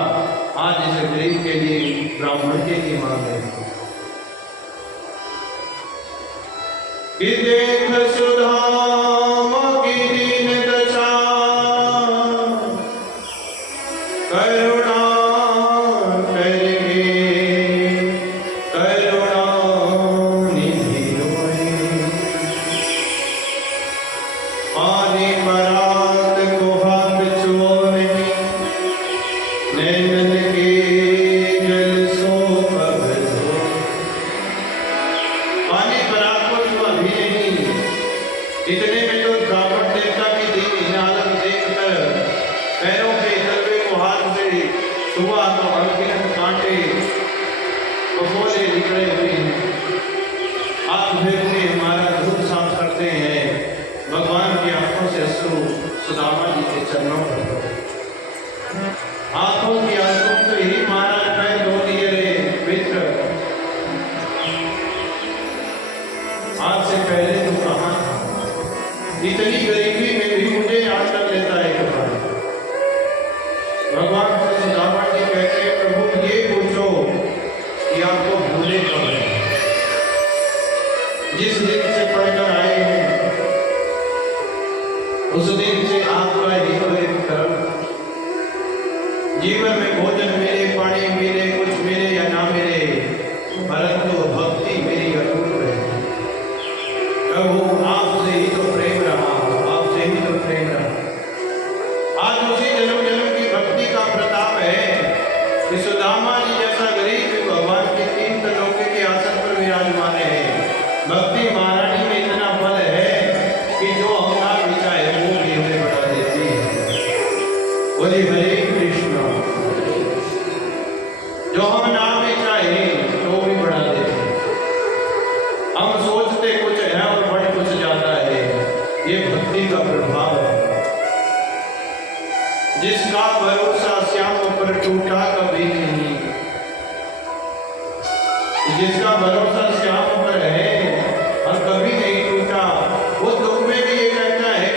आज इस गरीब के लिए ब्राह्मण के लिए मांग रहे हैं। कि देख सुदामा की दीन दशा, करुणा करके करुणा निधि रोए, पानी परात को हाथ छोड़े, नैनन के जल सो कब धो। पानी परात को छुआ भी नहीं। इतने में तो ब्राह्मण देवता की दीन हालत देखकर पैरों के तलवे को हाथ से छुआ तो अनगिनत कांटे कपोले निकले हुए हैं। आप भेजते हमारा धूप साफ करते हैं, भगवान की आंखों से अश्रु सुदामा जी के चरणों पर, आंखों की आंसू से ही महाराज पैर धो दिए रे मित्र। आज से पहले तो कहाँ था, इतनी गरीबी में भी मुझे याद कर लेता है कभी। भगवान से सुदामा जी कहते हैं प्रभु ये पूछो कि आपको भूले कब है। जिस दिन से पढ़कर आए हैं उस दिन से आपका ही एक कर्म, जीवन में भोजन मिले, पानी मिले, कुछ मिले या ना मिले, परंतु भक्ति मेरी अटूट रहे। प्रभु आपसे ही तो प्रेम रहा, आपसे ही तो प्रेम रहा। आज उसी जन्म जन्म की भक्ति का प्रताप है कि सुदामा जी जैसा गरीब भी भगवान के तीन तलोके के आसन पर विराजमान है। भक्ति महारानी में इतना बल है कि जो हम ना भी चाहे वो भी हमें बढ़ा देती है। बोले हरे कृष्ण, जो हम ना भी चाहे तो भी बढ़ा देते हैं। हम सोचते कुछ है और बढ़ कुछ जाता है, ये भक्ति का प्रभाव है। जिसका भरोसा श्याम पर टूटा कभी नहीं, जिसका भरोसा श्याम पर है और कभी नहीं टूटा, वो दुख में भी ये कहता है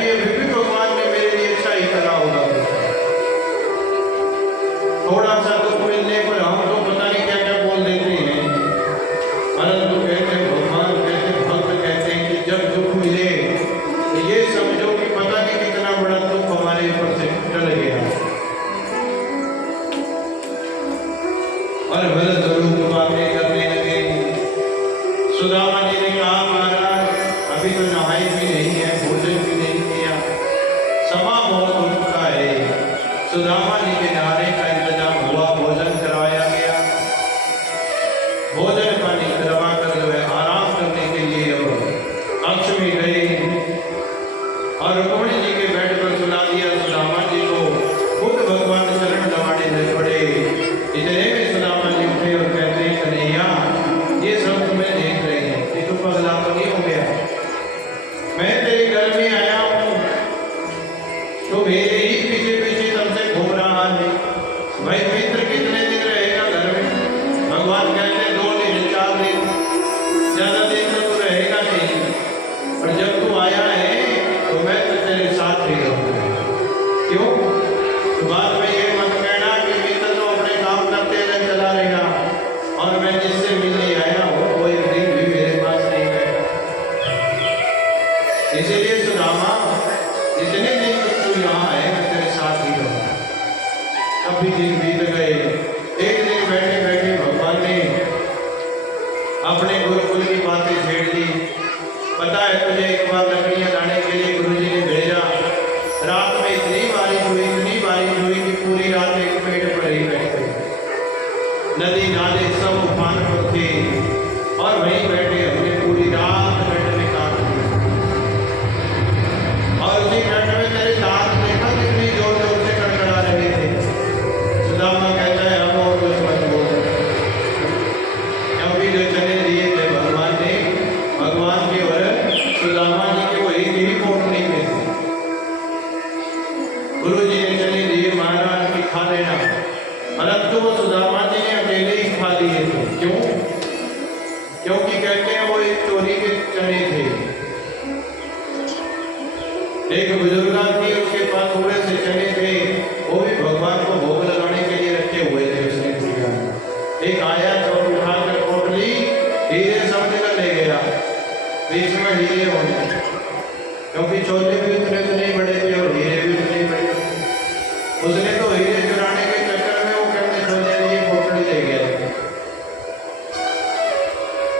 काफी दिन बीत गए। एक दिन बैठे बैठे भगवान ने अपने गुरुकुल की बातें छेड़ दी। पता है तुझे, एक बार लकड़ियां लाने के लिए गुरुजी ने भेजा। रात में इतनी बारिश हुई कि पूरी रात एक पेड़ पर ही बैठ गए। नदी नाले सब उफान पर थे और वहीं बैठे हमने पूरी रात ठंड में काट दी। और उसी ठंड में तेरे दांत देखा कितनी जोर जोर से कड़कड़ा रहे थे। सुदामा कहता है अब और कुछ मत बोल, क्योंकि जो चने दिए थे भगवान ने, भगवान के और सुदामा जी के वो एक ही पोटली में थे। गुरु जी ने चने दिए महाराज की खा लेना, और अब तो वो सुदामा जी ने अकेले ही खा लिए थे। क्यों? क्योंकि कहते हैं वो एक चोरी के चने थे। एक बुजुर्गा थी, उसके पास थोड़े से चने थे, वो भी भगवान को भोग लगाने के लिए रखे हुए थे। उसने दिया, एक आया चोर उठाकर पोटली, हीरे सब निकल ले गया, बीच में हीरे होने, क्योंकि छोले भी उतने बड़े थे और हीरे भी उतने बड़े। उसने तो हीरे चुराने के चक्कर में वो कहते छोले लिए पोटली ले गया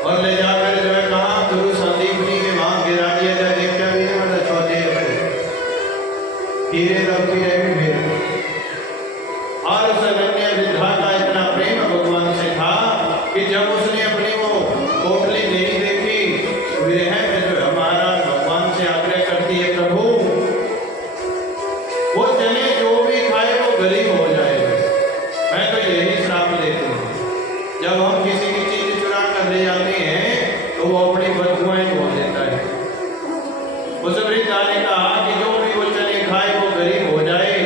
और ले जाकर जो है कहा गुरु संदीपनी के वहां गिरा दिया जाए। देख क्या भी मतलब छोले हीरे रखी रहे फिर। और उस अनन्य विद्या का इतना प्रेम भगवान से था कि जब उसने अपनी वो पोटली नहीं देखी, विरह में जो हमारा भगवान से आग्रह करती है, प्रभु वो चने जो भी खाए वो गरीब हो जाए। मैं तो यही श्राप देती हूँ, जब हम किसी की चीज चुरा कर ले जाते हैं तो वो अपनी बदुआएं बोल देता है। उस वृद्धा ने कहा कि जो भी वो चने खाए वो गरीब हो जाए।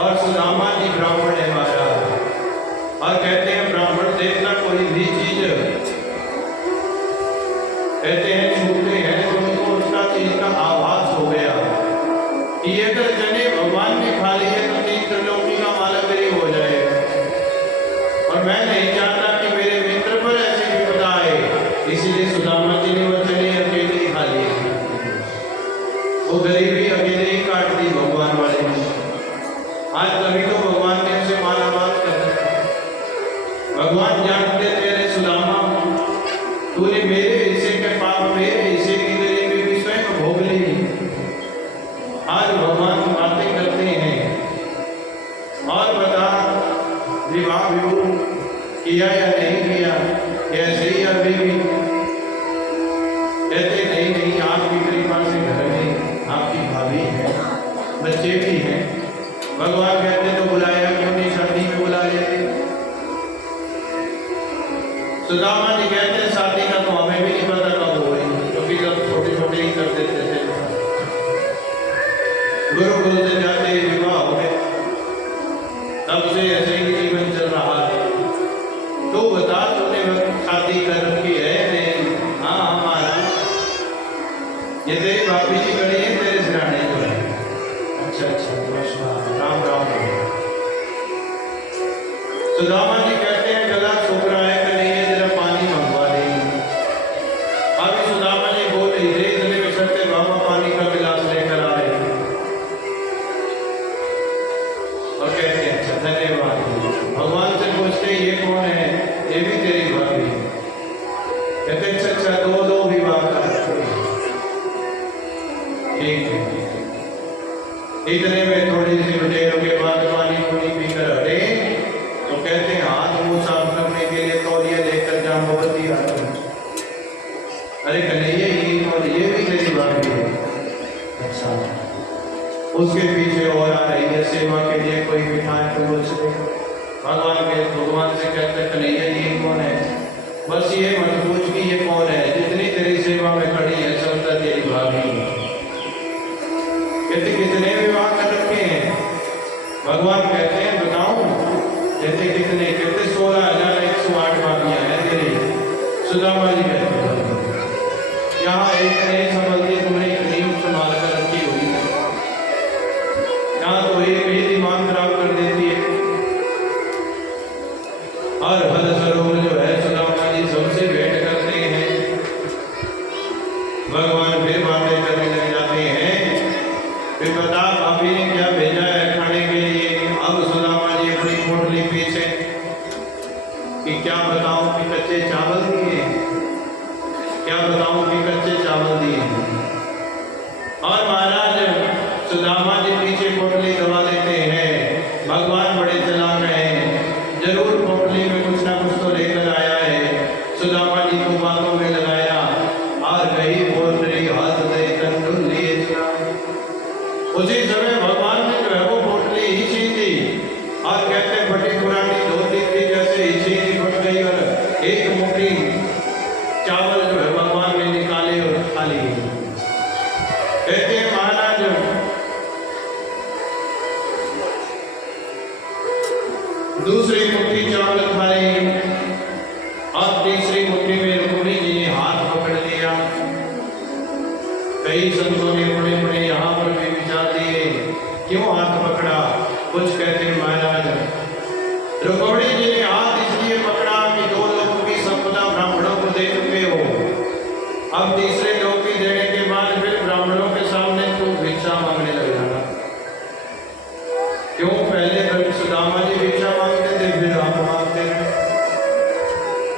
और सुदामा जी ब्राह्मण है महाराज, और कहते हैं ब्राह्मण देखना कोई भी चीज कहते हैं छूते हैं तो उनको उसका चीज का आभास हो गया कि ये अगर चने भगवान ने खा लिए तो तीन त्रिलोकी का मालक गरीब हो जाएगा। और मैं नहीं चाहता कि मेरे मित्र पर ऐसी विपदा आए, इसीलिए सुदामा जी ने वो चने अकेले ही खा लिए। वो गरीबी अकेले ही काट दी भगवान वाले ने। आज तभी तो भगवान ने उसे माला माल कर दिया। भगवान जानते तेरे सुदामा, तूने मेरे हिस्से के पाप मेरे हिस्से की गरीबी भी स्वयं भोग ली। आज भगवान बातें करते हैं और बता विवाह विभू किया या नहीं किया, ऐसे ही अभी भी कहते नहीं आपकी कृपा से घर में आपकी भाभी है, बच्चे भी हैं। भगवान कहते तो बुलाया क्यों नहीं, शादी में बुला लेते। सुदामा जी कहते शादी का तो हमें भी नहीं पता कब हुई, क्योंकि जब छोटे छोटे ही कर देते थे। गुरुकुल से जाते विवाह हो गए, तब से ऐसे ही जीवन चल रहा है। तो बता तूने शादी कर रखी है? नहीं। हाँ हमारा ये तेरी भाभी जी खड़ी है तेरे सिराने जो है। अच्छा राम राम। सुदामा जी कहते हैं गला सूख रहा है कि नहीं है, जरा पानी मंगवा देंगे। अभी सुदामा जी बोल ही रहे, इतने में सत्य बाबा पानी का गिलास लेकर आ रहे हैं और कहते हैं अच्छा धन्यवाद। भगवान से पूछते ये कौन है? ये भी तेरी भाभी है। कहते अच्छा दो विवाह का ठीक है। इतने में थोड़ी सी देर के बाद पानी पूरी पीकर हटे तो कहते हैं हाथ मुंह साफ करने के लिए तौलिया लेकर जा मोमबत्ती आती। अरे कन्हैया ये भी तेरी बात है। अच्छा उसके पीछे और आ रही है सेवा के लिए कोई मिठाई परोस। भगवान से कहते कन्हैया ये कौन है? बस ये मत पूछ कि ये कौन है, जितनी तेरी सेवा में खड़ी है सब तेरी भाभी। कहते कितने विवाह कर रखे हैं? भगवान कहते हैं बताऊं? कहते कितने? कहते 16,108 भाभियां हैं तेरी। सुदामा जी कहते यहाँ एक नहीं संभलती, तुमने इतनी संभाल कर रखी हुई है, यहाँ तो एक ही दिमाग खराब कर देती है। और फल स्वरूप जो है सुदामा जी सबसे भेंट करते हैं। भगवान फिर बातें करने लग जाते हैं। फिर बता भाभी ने क्या भेजा है खाने के लिए? अब सुदामा जी अपनी कच्चे चावल दिए, क्या बताऊं कि कच्चे चावल दिए। और महाराज सुदामा जी पीछे पोटली दबा लेते हैं। भगवान बड़े चालाक हैं, जरूर पोटली में कुछ ना कुछ तो लेकर आया है। सुदामा जी को बातों में लगाया और कही पोटली हाथ दे कंडुल लिए चला। उसी समय भगवान ने जो है वो पोटली ही छीन दी और कहते फटी पुरानी धोती थी जैसे ही छीनी फट गई और एक मुट्ठी चावल जो है भगवान ने निकाले और खा लिए। कहते हैं महाराज दूसरी मुट्ठी चावल खाए और तीसरी मुट्ठी में रुक्मिणी जी ने हाथ पकड़ लिया। कई संतों ने बड़े बड़े यहाँ पर भी विचार दिए क्यों हाथ पकड़ा। कुछ कहते हैं महाराज रुक्मिणी जी ने हाथ इसलिए पकड़ा कि दो लोगों की संपदा ब्राह्मणों को दे चुके हो, अब तीसरे लोग की देने के बाद फिर ब्राह्मणों के सामने तू भिक्षा मांगने लग जाना। क्यों पहले सुदामा जी भिक्षा मांगते थे, फिर आप मांगते थे।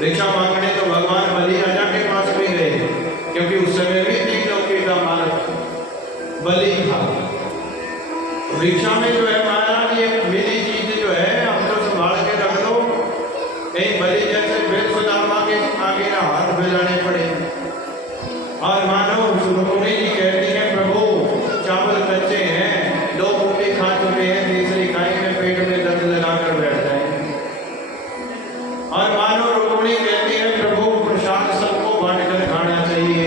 भिक्षा मांगने तो भगवान बलि राजा के पास भी गए, क्योंकि उस समय भी 3 लोकी का मालक बलि था। भिक्षा में जो है महाराज ये मिली चीज जो है हम तो संभाल के रख लो, कहीं बलि जैसे फिर सुदामा के आगे ना हाथ फैलाने पड़े। और मानो रुक्मिणी जी कहती है प्रभु चावल कच्चे हैं, 2 मुट्ठी खा चुके हैं, तीसरी खाएंगे पेट में दर्द लगाकर बैठ जाएंगे। और मानो रुक्मिणी कहती है प्रभु प्रसाद सबको बांटकर खाना चाहिए।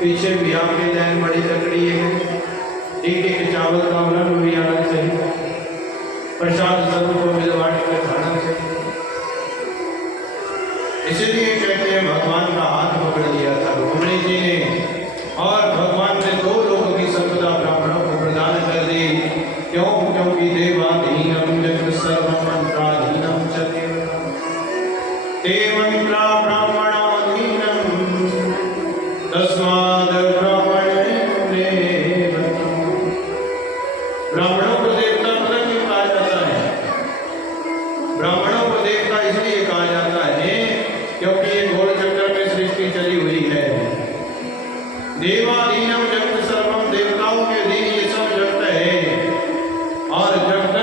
पीछे भी आपकी लाइन बड़ी तकड़ी है, एक चावल का उलट भी आना चाहिए, प्रसाद सबको मिल बांट कर खाना चाहिए। इसीलिए कहते हैं भगवान का हाथ पकड़ लिया था रुक्मिणी जी ने और भगवान ने 2 लोगों की संपदा ब्राह्मणों को प्रदान कर दी। क्यों? क्योंकि देवाधीनम जगत सर्वमंत्राधीनम च ते मंत्रा ब्राह्मणाधीनम तस्माद् ब्राह्मणे ब्राह्मणों को देवता पता क्यों कहा जाता है? ब्राह्मणों को देवता इसलिए कहा जाता है क्योंकि ये गोल चक्कर में सृष्टि चली हुई है। देवाधीनम जगत सर्वम, देवताओं के अधीन ये सब जगत है। और जगत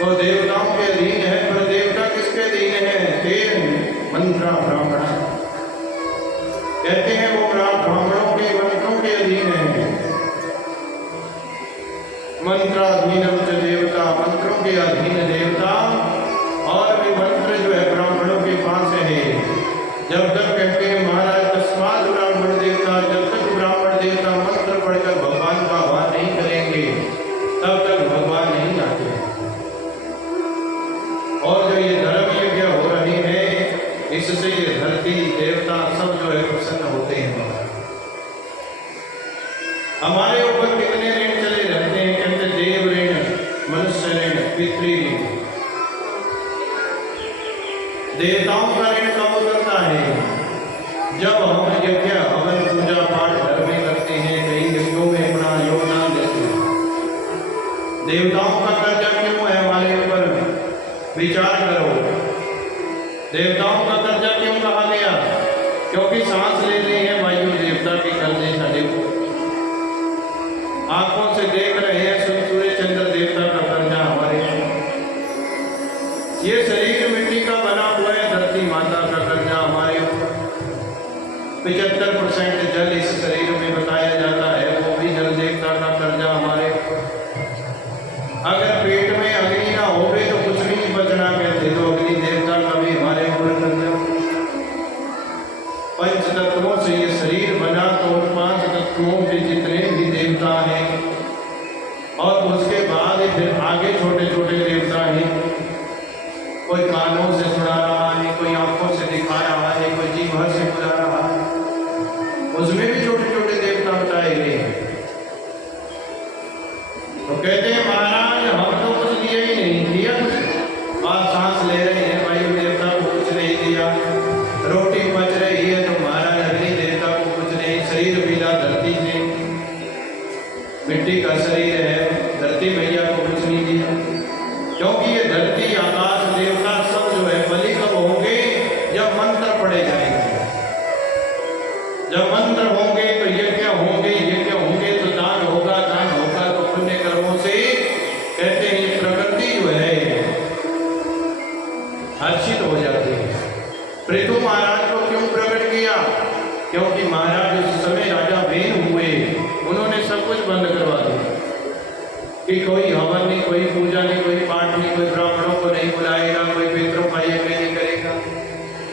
तो देवताओं के अधीन है, पर देवता किसके अधीन है? ते मंत्रा ब्राह्मण, कहते हैं वो ब्राह्मणों के मंत्रों के अधीन है। मंत्राधीनम च देवता, मंत्रों के अधीन देवता, और भी मंत्र जो है ब्राह्मणों के पास है। जब तक कहते हैं महाराज तस्माद ब्राह्मण देवता, जब तक ब्राह्मण देवता मंत्र पढ़कर भगवान का आह्वान नहीं करेंगे तब तक भगवान नहीं आते। और जो ये धर्म यज्ञ हो रही है इससे ये धरती देवता सब जो है प्रसन्न होते हैं। हमारे ऊपर कितने ऋण चले रहते हैं, कहते देव ऋण, मनुष्य ऋण, पितृ ऋण। देवताओं का ऋण कब उतरता है? जब हम यज्ञ हवन पूजा पाठ घर में करते हैं, कई यज्ञों में अपना योगदान देते हैं। देवताओं का कर्जा क्यों है हमारे ऊपर? विचार करो, देवताओं का कर्जा क्यों कहा गया? क्योंकि सांस ले रहे हैं वायु देवता के कर्जे साढ़े आंखों से देख रहे हैं सूर्य चंद्र देवता का कर्जा हमारे। ये शरीर मिट्टी का बना हुआ है, धरती माता का कर्जा हमारे ऊपर। 75% जल इस शरीर में बताया जाता है, वो भी जल देवता का कर्जा हमारे ऊपर। अगर पेट में अग्नि ना हो तो कुछ भी नहीं बचना, कहते तो अग्नि देवता का भी हमारे ऊपर कर्जा। 5 तत्वों से ये शरीर बना, तो 5 तत्वों के जितने भी देवता हैं और उसके बाद फिर आगे छोटे छोटे देवता हैं। कोई कानों से सुना रहा है, कोई आंखों से दिखा रहा है, कोई जीभ से बुला रहा है, उसमें भी छोटे छोटे देवता बताए गए हैं। तो कहते हैं महाराज हम तो कुछ दिया ही नहीं, दिया कुछ? आप सांस ले रहे हैं, वायु देवता को कुछ नहीं दिया। रोटी पच रही है तो महाराज अग्नि देवता को कुछ नहीं। शरीर मिला धरती से, मिट्टी का शरीर है, धरती मैया को कुछ नहीं दिया। क्योंकि ये धरती आकाश देवता सब जो है बलि कब होंगे? जब कि कोई हवन नहीं, कोई पूजा नहीं, कोई पाठ नहीं, कोई ब्राह्मणों को नहीं बुलाएगा, कोई पितरों का यज्ञ नहीं करेगा,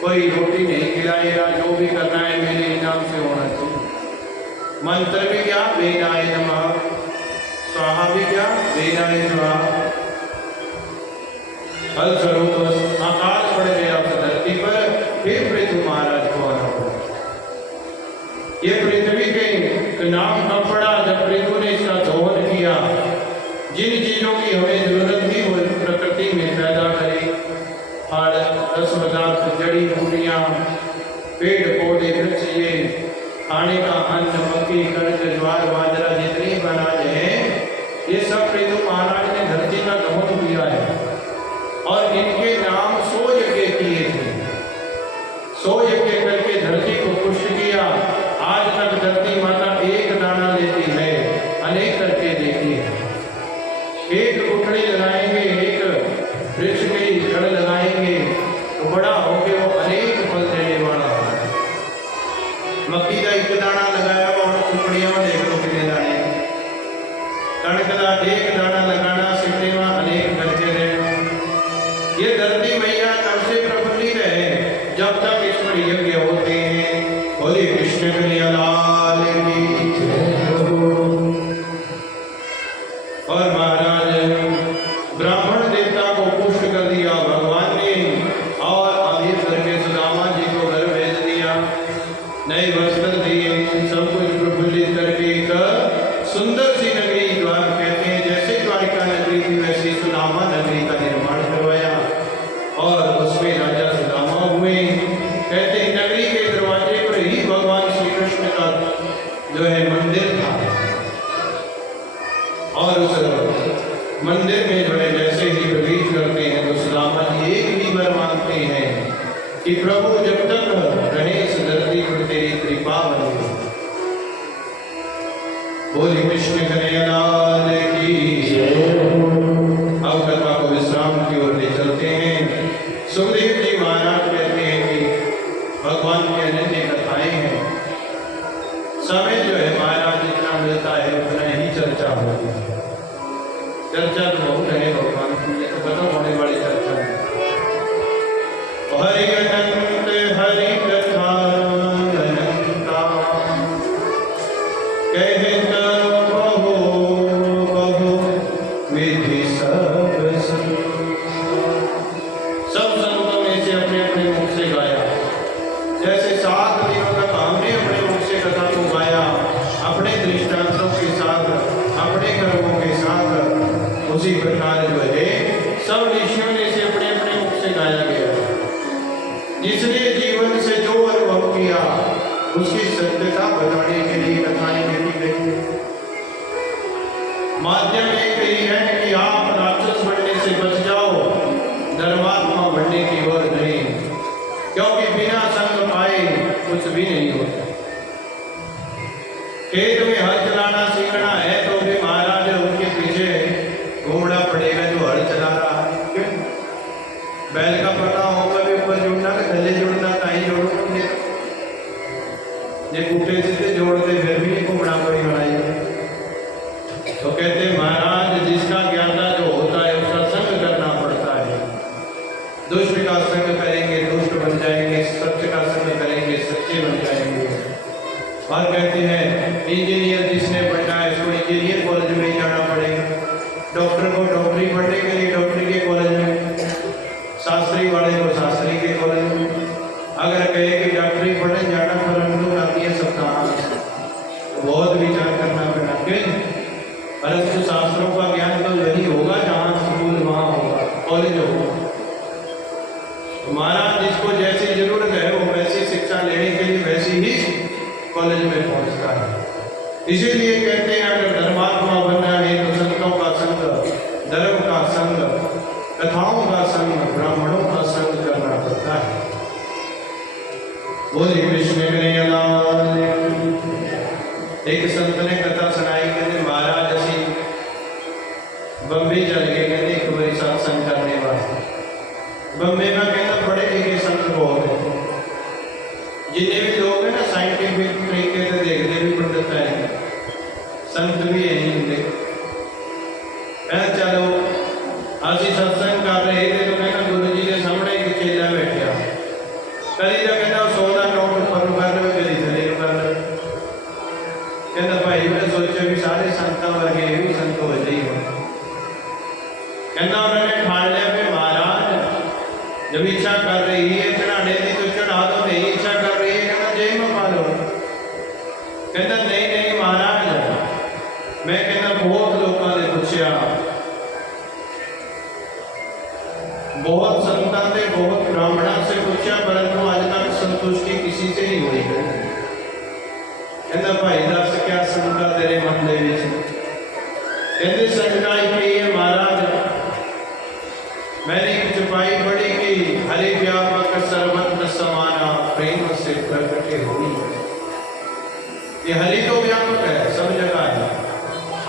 कोई रोटी नहीं खिलाएगा, जो भी करना है मेरे इनाम से होना चाहिए। मंत्र भी क्या, वेदाय नमः, स्वाहा भी क्या, वेदाय स्वाहा। फलस्वरूप अकाल पड़ गया उस धरती पर, फिर पृथु महाराज को आना पड़ा। ये पृथ्वी के नाम कब पड़ा, जब पृथु ने इसका दोहन किया। जिन चीजों की हमें जरूरत थी वो प्रकृति में पैदा करी, फल, रस पदार्थ, जड़ी बूटियां, पेड़ पौधे, वृक्ष, ये खाने का अन्न, मक्की, कणक, ज्वार, बाजरा, जितनी अनाज है, ये सब पृथु महाराज ने धरती का दोहन किया है। और इनके नाम 100 यज्ञ किए थे। 100 यज्ञ करके धरती को पुष्ट किया। आज तक धरती माता एक दाना लेती है, अनेक करके देती है। एक गुठड़ी लगाएंगे, एक वृक्ष की जड़ लगाएंगे तो बड़ा होके वो अनेक फल देने वाला है। मक्की का एक दाना लगाया और टुकड़ियों में देख लो कितने दाने। कणक का एक दाना लगाना, सिमटे में अनेक करके देना। ये धरती मैया तब से प्रफुल्लित है जब तक इस पर यज्ञ होते हैं। बोले कृष्ण कन्हैयालाल की जय हो। और महाराज ब्राह्मण देवता को पुष्ट कर दिया भगवान ने, और अमीर करके सुदामा जी को घर भेज दिया, नए वस्त्र दिए, सब कुछ प्रफुल्लित करके एक सुंदर सी नगरी, द्वार कहते हैं जैसे द्वारिका नगरी थी वैसी सुदामा नगरी का निर्माण करवाया। और उसमें राजा सुदामा हुए। कहते हैं नगरी के दरवाजे पर ही भगवान श्री कृष्ण का जो है मंदिर था। और उस मंदिर में जो है जैसे ही प्रवेश करते हैं तो सुदामा जी एक ही बार मांगते हैं कि प्रभु जब तक रहे इस धरती पर तेरी कृपा बने। बोले कृष्ण कन्हैयालाल की जय। अब कथा को विश्राम की ओर ले चलते हैं। सुखदेव जी महाराज कहते हैं कि भगवान की अनन्य कथाएं हैं। समय जो है महाराज जितना मिलता है उतना ही चर्चा होती है। चर्चा तो बहुत है भगवान की, ये तो खत्म होने वाली चर्चा है। हरि अनंत हरि कथा अनंता, कहत बहु बहु विधि सब संतों ने से अपने अपने मुख से गाया। जैसे 7 दिनों तक हमने अपने मुख से कथा को गाया, अपने दृष्टांतों के साथ, अपने कर्मों के साथ, उसी प्रकार जो है सब ऋषियों ने से अपने अपने मुख से गाया गया। जिसने जीवन से जो अनुभव किया उसकी सत्यता बताने के लिए कथाएं लिखी गई। माध्यम एक ही है कि आप राक्षस बनने से बच जाओ, धर्मात्मा बनने की ओर नहीं, क्योंकि बिना संग पाए कुछ भी नहीं होता। खेत में हल चलाना सीखना है तो भी महाराज उनके पीछे घूमना पड़ेगा जो हल चला रहा है। क्यों? बैल का पता होगा भी ऊपर जुड़ना कि थल्ले जुड़ना, ताई जोड़ोगे। ये पुठे सीधे जोड़ते फिर भी घूमना कोई बनाइए। तो कहते महाराज जिसका ज्ञाता जो होता है उसका संग करना पड़ता है। दुष्ट का संग करेंगे दुष्ट बन जाएंगे, सत्य का संग करेंगे सच्चे बन जाएंगे। और कहते हैं इंजीनियर जिसने पढ़ना है उसको इंजीनियर कॉलेज में जाना पड़ेगा, डॉक्टर को डॉक्टरी पढ़ने के लिए डॉक्टरी के कॉलेज में, शास्त्री वाले को शास्त्री के कॉलेज में। अगर कहे कि डॉक्टरी पढ़ने जाना परंतु आती है सप्ताह बहुत विचार करना पड़ेगा। क्यों? परंतु शास्त्रों का ज्ञान तो वही होगा जहाँ स्कूल वहाँ होगा, कॉलेज होगा। महाराज जिसको जैसी जरूरत है वो वैसी शिक्षा लेने के लिए वैसी ही कॉलेज में पहुंचता है। इसीलिए कहते हैं अगर धर्मात्मा बनना है तो संतों का संग, धर्म का संग, कथाओं का संग, ब्राह्मणों का संग करना पड़ता है। बोले कृष्ण कन्हैयालाल। एक संत ने कथा सुनाई, कहते महाराज असी बम्बे चल गए, कहते एक बार सत्संग करने वास्ते। बम्बे में कहता बड़े लिखे संत बहुत है, जितने भी लोग हैं ना साइंटिफिक तरीके से देखते भी पंडित है, संत भी यही होंगे। ਅਸੀਂ सत्संग कर रहे थे तो कहना गुरु जी के सामने एक चेला बैठा, कभी तो कहना 100 का नोट ऊपर कर लो, कभी थले कर लो। कहना भाई मैं सोचा भी सारे संतां वर्गे भी संत हो जाइए। कहना उन्होंने ठान लिया भी महाराज जब इच्छा कर रही है चढ़ाने की तो चढ़ा दो, नहीं इच्छा कर रही है कहना जय में पा लो। कहना नहीं नहीं महाराज, मैं कहना बहुत लोगों ने पूछा, बहुत संतां ने बहुत ब्राह्मणों से पूछा, परंतु आज तक संतुष्टि किसी से नहीं हुई। कहना भाई दस क्या शंका तेरे मन में? कहते शंका ही है महाराज, मैंने एक चौपाई पढ़ी कि हरि व्यापक सर्वत्र समाना प्रेम से प्रकट हुई। ये हरि तो व्यापक है, सब जगह है,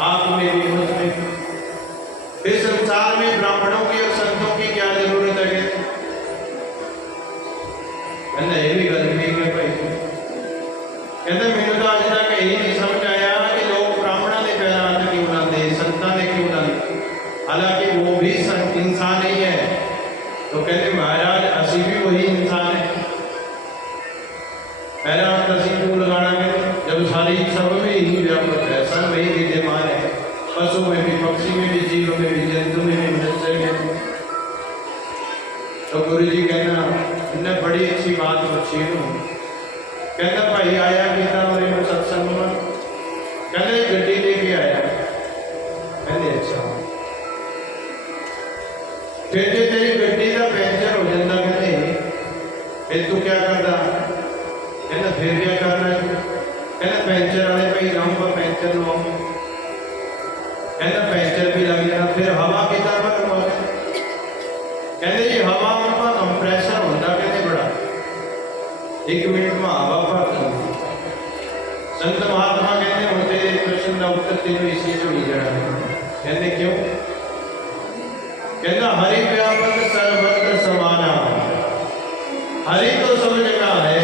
आप में भी मुझ में। इस संसार में ब्राह्मणों की और संतों की क्या जरूरत है? कहते ये भी गलती है भाई। कहते मैंने तो आज तक यही नहीं समझ आया कि लोग ब्राह्मणों ने पहला हाथ क्यों ना दे, संतां ने क्यों ना दे, हालांकि वो भी इंसान ही है। तो कहते महाराज असी भी वही इंसान है, पहला हाथ असी क्यों लगाना है जब सारी सब में ही व्यापक है, सब में ही विद्यमान है, पशु में भी, पक्षी में भी, जीव में भी, जंतु में भी, मनुष्य में भी। तो गुरु जी कहना इन्हें बड़ी अच्छी बात पूछी। कहना भाई आया कितना मेरे को सत्संग में? कहते गड्डी लेके आया। कहते अच्छा, फिर जो तेरी गड्डी का पंचर हो जाता कहते फिर तू क्या करता? कहना फिर क्या करना है? कहना पंचर वाले भाई जाऊंगा पंचर लवाऊंगा। कहना पंचर भी लग जाना, फिर हवा कितना भरवा? कहते जी हवा में कंप्रेसर होता कहते बड़ा, 1 मिनट में हवा भर। संत महात्मा कहते होते प्रश्न का उत्तर तेरे इसी जो ही जड़ा। कहते क्यों? कहना हरि व्यापक सर्वत्र समाना, हरि तो सब जगह है,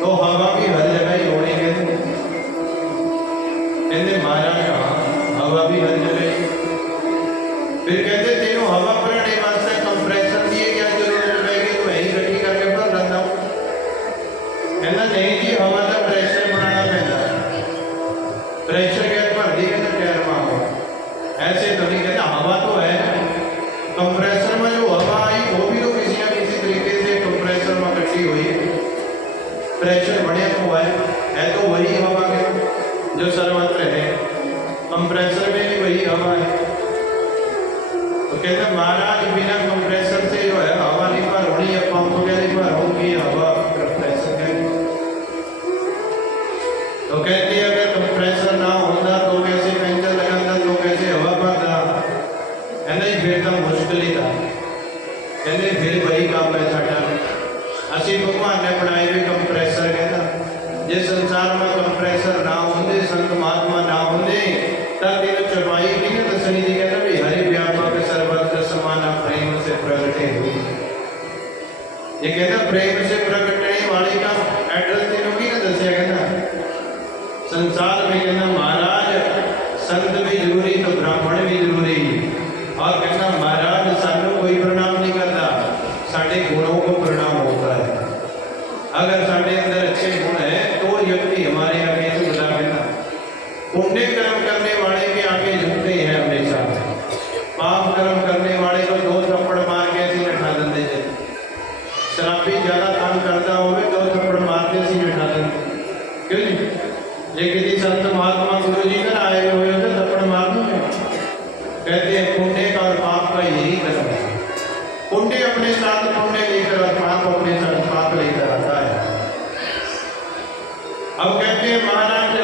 तो हवा भी हर जगह ही होनी। कहते महाराज हवा भी हर जगह ही। फिर कहते तेनों हवा भरने वास्ते कंप्रेसर की क्या जरूरत रहेगी, तो यही गड्डी करके भर लेता हूँ। कहना नहीं जी हवा का प्रेशर बनाना पैदा है, प्रेशर गैस भर दी कहते टैर में ऐसे तो नहीं। कहता हवा तो है, कंप्रेसर में जो हवा आई वो भी तो किसी न किसी तरीके से कंप्रेसर में इकट्ठी हुई है, प्रेशर बढ़िया तो हुआ है तो वही हवा के जो सर्वत्र है, कंप्रेसर में भी वही हवा है। तो कहते महाराज बिना कंप्रेसर से जो है हवा नहीं पार होनी है, पंप के नहीं पार होगी हवा कंप्रेसर के। तो कहते अगर कंप्रेसर ना होता तो कैसे पंचर लगाता, तो कैसे हवा पाता? कहते फिर तो मुश्किल ही था। कहते फिर वही काम है साडा, असी भगवान ने बनाए हुए कंप्रेसर। कहता जे संसार में कंप्रेसर ना होंगे, संत महात्मा ना होंगे, तब इन चौपाई की ना दसनी जी कहता भी हरि व्यापक सर्वत्र समाना प्रेम से प्रगटे हुई। ये कहता प्रेम से प्रगटने वाले का एड्रेस तीनों की ना दसिया। कहना संसार में कहना महाराज संत भी जरूरी तो ब्राह्मण भी जरूरी, और कहना महाराज सानू कोई प्रणाम नहीं करता, साढ़े गुणों को प्रणाम होता है। अगर साढ़े अंदर अच्छे गुण है तो व्यक्ति हमारे आगे झुकता। कहना पुण्य कर्म करने वाले के आगे झुकते हैं हमेशा, पाप कर्म करने वाले को 2 थप्पड़ मार के ऐसी बैठा देते हैं। शराबी ज्यादा काम करता हो 2 थप्पड़ मार के ऐसी बैठा देते, क्यों नहीं? ये किसी संत महात्मा गुरु जी कर आए हुए होते थप्पड़ मार दूंगे। कहते हैं पुण्य का और पाप का यही कर्म है, पुण्य अपने साथ पुण्य लेकर और पाप अपने साथ पाप लेकर आता है। अब कहते हैं महाराज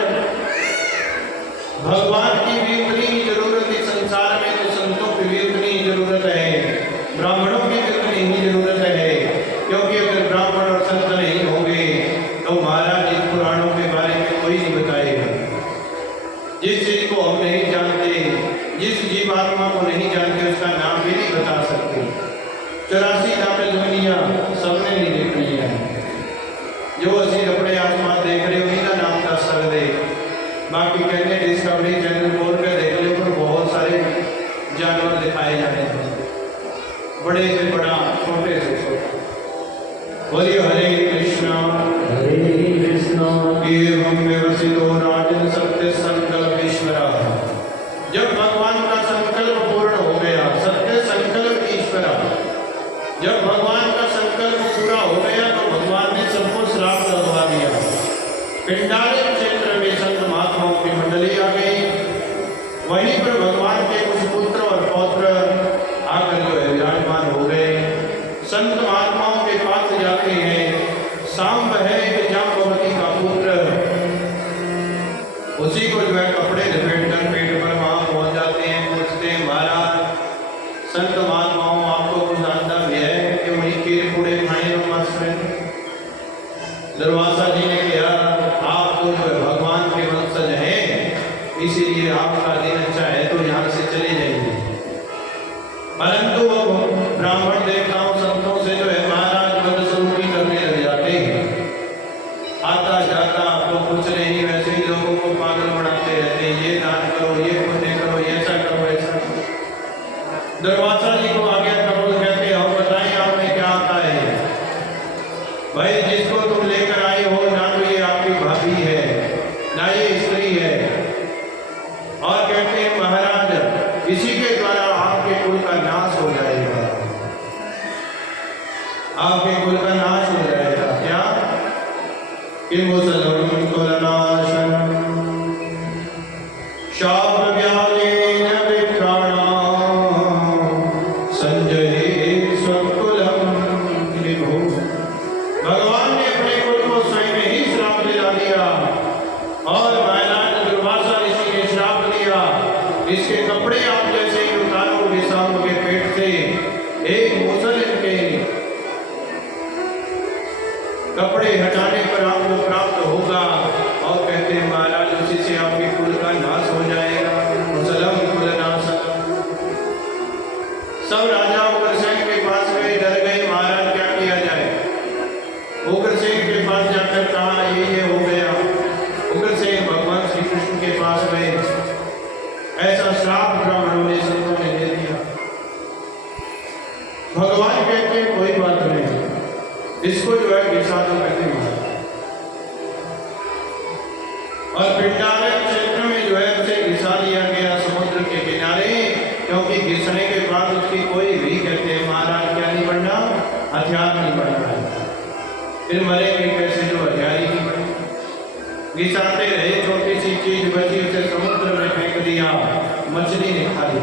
भगवान की भी उतनी ही जरूरत है संसार में, तो संतों की भी उतनी ही जरूरत है, ब्राह्मणों की भी उतनी ही जरूरत है। क्योंकि अगर ब्राह्मण और संत नहीं होंगे तो महाराज इन पुराणों के बारे में कोई नहीं बताएगा। जिस चीज को हम नहीं जानते, जिस जीवात्मा को नहीं जानते, उसका नाम भी नहीं बता सकते। 84 नाम दुनिया सबने नहीं देखनी है, जो असी अपने आसपास देख रहे हो उनका नाम दस सकते। बाकी कहते डिस्कवरी चैनल खोल के देख लो, पर बहुत सारे जाए जाने दो, बड़े से बड़ा, छोटे से छोटा। बोलिए हरे कृष्णा एवं व्यवसितो राजन सत्य संकल्प ईश्वरा। जब भगवान का संकल्प पूर्ण हो गया, सत्य संकल्प ईश्वरा, जब भगवान का संकल्प पूरा हो गया तो भगवान ने सबको श्राप लगवा दिया। पिंडारिक क्षेत्र में संत महात्माओं की मंडली आ गई। वहीं पर भगवान के कुछ पुत्र और पौत्र आकर जो है विराजमान हो गए। संत महात्माओं के पास जाते हैं। सांब है जाम्बवती का पुत्र, उसी को जो है कपड़े लपेट कर पेट पर वहां पहुंच जाते हैं। पूछते हैं महाराज संत महात्माओं आपको कुछ आता भी है कि वही कीड़े कूड़े खाए मस्त में? दुर्वासा जी ने कहा आप तो जो है भगवान के वंशज हैं, इसीलिए आपका दिन अच्छा है तो यहाँ से चले जाइए। परंतु वो ब्राह्मण देवताओं संतों से जो है महाराज बदसलूकी करने लग जाते हैं। आता जाता तो कुछ नहीं, वैसे ही लोगों को पागल बनाते रहते हैं। ये दान करो, ये पुण्य करो, ऐसा करो, ऐसा करो। दुर्वासा जी को आगे कबूल कहते हो, बताइए आपने क्या आता है? भाई जिसको तुम लेकर आए हो ना तो ये आपकी भाभी है ना ये स्त्री है। और कहते हैं महाराज इसी के द्वारा आपके कुल का नाश हो जाएगा, आपके कुल का नाश हो जाएगा। क्या किमुसलम कुलनाशनम शाप व्यालेन विप्राणां संजये स्वकुलम विभो। भगवान ने अपने कुल को स्वयं ही श्राप दिला दिया और महाराज दुर्वासा ऋषि ने श्राप दिया। इसके कपड़े आप जैसे ही उतारोगे सांब के पेट से, एक मुसल इनके कपड़े हटाने पर आपको प्राप्त होगा। और कहते हैं महाराज उसी से आपके कुल का नाश हो जाएगा। मुसलम कुलनाशनम। सब राजा उग्रसेन के पास गए, डर गए महाराज क्या किया जाए। उग्रसेन के पास जाकर कहा ये हो गया। उग्रसेन भगवान श्री कृष्ण के पास गए, ऐसा श्राप ब्राह्मणों ने संतों ने दे दिया। भगवान कहते हैं कोई बात नहीं, इसको जो है घिसा दो, कहते हैं। और पिंडारिक क्षेत्र में जो है उसे घिसा दिया गया समुद्र के किनारे, क्योंकि घिसने के बाद उसकी कोई भी कहते हैं महाराज क्या नहीं बनना, हथियार नहीं बनना है। फिर मरेंगे कैसे जो हथियार ही नहीं बने। घिसाते रहे, छोटी सी चीज बची उसे समुद्र में फेंक दिया, मछली ने खा ली।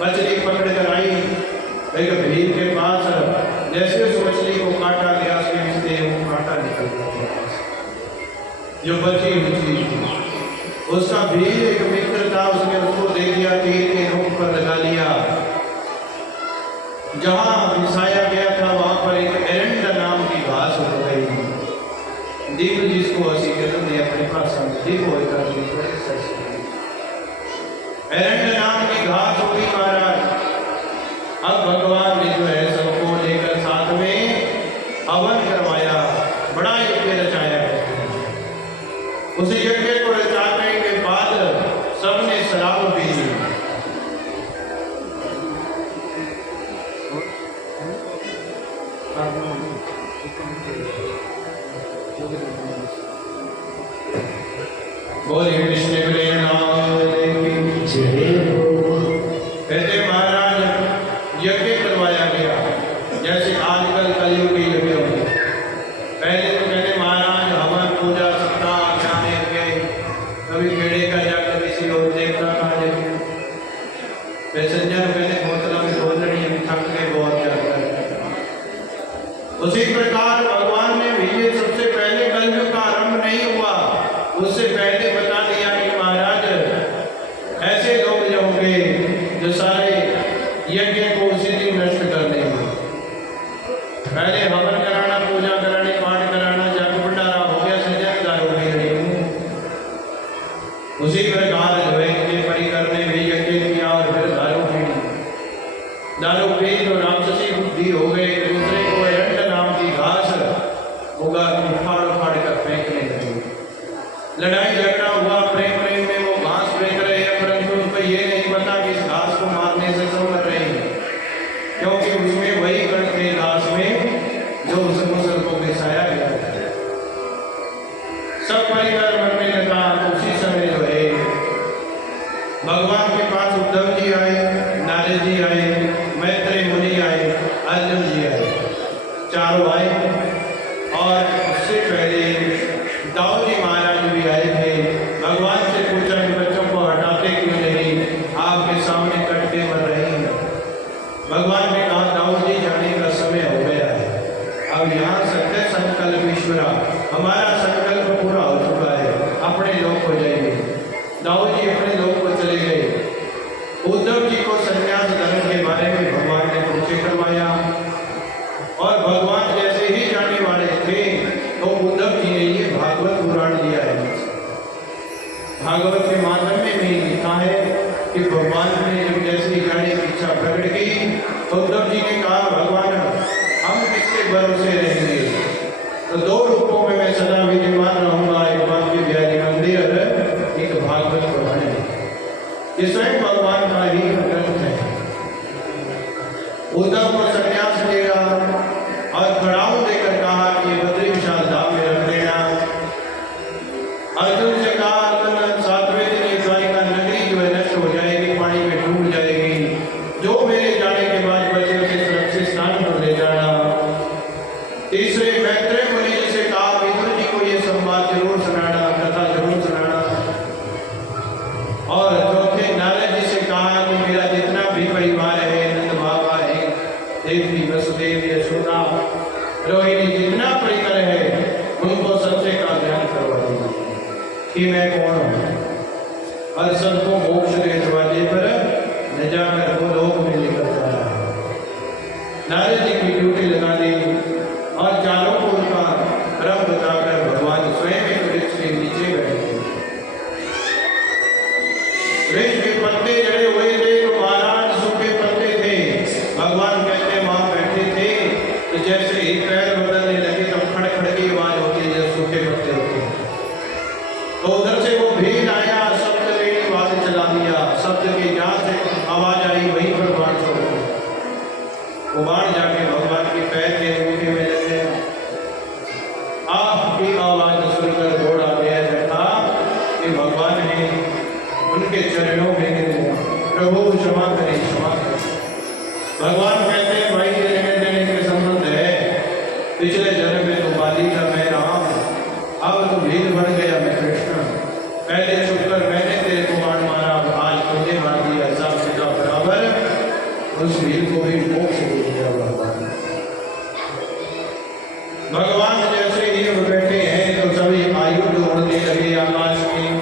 मछली पकड़ कर आई एक भील के पास, जैसे उस मछली को काटा गया उसके नीचे वो कांटा निकल गया जो बची हुई चीज। उसका भील एक मित्र था, उसने उसको दे दिया, तीर के नोक पर लगा लिया। जहां घिसाया गया था वहां पर एक एरंड नाम की घास हो गई। दीप जिसको असी कहते हैं अपने भाषा में दीप होता है। एरंड नाम की घास होगी महाराज। अब भगवान ने जो है सबको लेकर साथ में हवन करवाया, बड़ा यज्ञ रचाया। उस यज्ञ को रचाने के बाद सबने शराब पी ली। बोलिए कृष्ण प्रेरणाम। कहते महाराज यज्ञ करवाया गया, जैसे आजकल कलयुग के यज्ञ होते। पहले तो कहते महाराज हवन पूजा सप्ताह ज्ञान यज्ञ, कभी खेड़े का जाकर किसी और देवता का यज्ञ। पैसेंजर कहते बोतला में बोलनी अभी थक के बहुत जाकर। उसी प्रकार भगवान ने भी ये सबसे पहले कलयुग का आरंभ नहीं हुआ, उससे पहले बता दिया कि महाराज ऐसे लोग जो होंगे जो सारे यज्ञ को उसी दिन नष्ट कर देंगे। पहले हवन कराना, पूजा कराने, पाठ कराना, जग भंडारा हो गया, सजनदार हो गई। उसी प्रकार जो है इनके परिकर ने भी यज्ञ किया और फिर दारू पी। दारू पी तो राक्षसी बुद्धि हो गई, दूसरे को एरंड नाम की घास होगा उखाड़ उखाड़ कर फेंकने लगे। लड़ाई झगड़ा हुआ, प्रेम प्रेम में वो घास फेंक रहे हैं, परंतु उनको ये नहीं पता कि इस घास को मारने से सब मर रहे भागवत के माध्यम में लिखा है कि भगवान ने जब जैसे जाने की इच्छा प्रकट की तो उद्धव जी ने कहा भगवान हम किसके भरोसे रहेंगे, तो दो रूपों में मैं सदा विद्यमान रहूंगा, एक बाकी बिहारी मंदिर, एक भागवत पुराण। ये स्वयं भगवान का ही ग्रंथ है। उद्धव को संन्यास देगा और खड़ाऊ देकर कहा कि बद्री विशाल धाम में रख देना। अर्जुन से कहा अर्जुन 7वें दिन ये द्वारिका नगरी जो है नष्ट हो जाएगी, पानी में डूब जाएगी, जो मेरे जाने के बाद बचे उसे सुरक्षित स्थान पर ले जाना। तीसरे मैत्रेय मुनि जी से कहा विदुर जी को ये संवाद जरूर सुनाना, कथा जरूर सुनाना। और चौथे नारद जी से कहा कि मेरा जितना भी परिवार है, नंद बाबा है, देवी वसुदेव यशोदा रोहिणी, जितना परिकर है, उनको सबसे का ध्यान करवा दूंगा कि मैं कौन हूँ और सबको मोक्ष के दरवाजे पर न जाकर वो लोग में लेकर जा रहा है। नारद जी की ड्यूटी लगा दी और चारों को उनका क्रम बताकर भगवान स्वयं एक वृक्ष के नीचे बैठे। वृक्ष के पत्ते जड़े हुए थे तो महाराज सूखे पत्ते थे। भगवान कहते वहां बैठे थे तो जैसे ही पैर बदलने लगे तो खड़खड़ की आवाज होती है जब सूखे पत्ते होते हैं। तो उधर से वो भीड़ आया, शब्द लेनी वाले चला दिया, शब्द की जहां से आवाज आई वहीं पर बाण छोड़ दिया। वो बाण जाके भगवान के पैर के अंगूठे में लग गया। आपकी आवाज सुनकर दौड़ा गया, देखा कि भगवान ने उनके चरणों में गिर गया, प्रभु क्षमा करें, क्षमा करें। भगवान कहते हैं भाई ये लेने देने के संबंध है, पिछले जन्म में तो बाली था मैं राम, अब तो भीड़ बढ़ गया मैं कृष्ण। पहले छुपकर मैंने तेरे को बाण मारा, आज तुझे मार दिया, सब सीधा बराबर। उस भीड़ को भी मोक्ष दे दिया भगवान। जैसे ही वो बैठे हैं तो सभी आयुध उड़ने लगे आकाश में,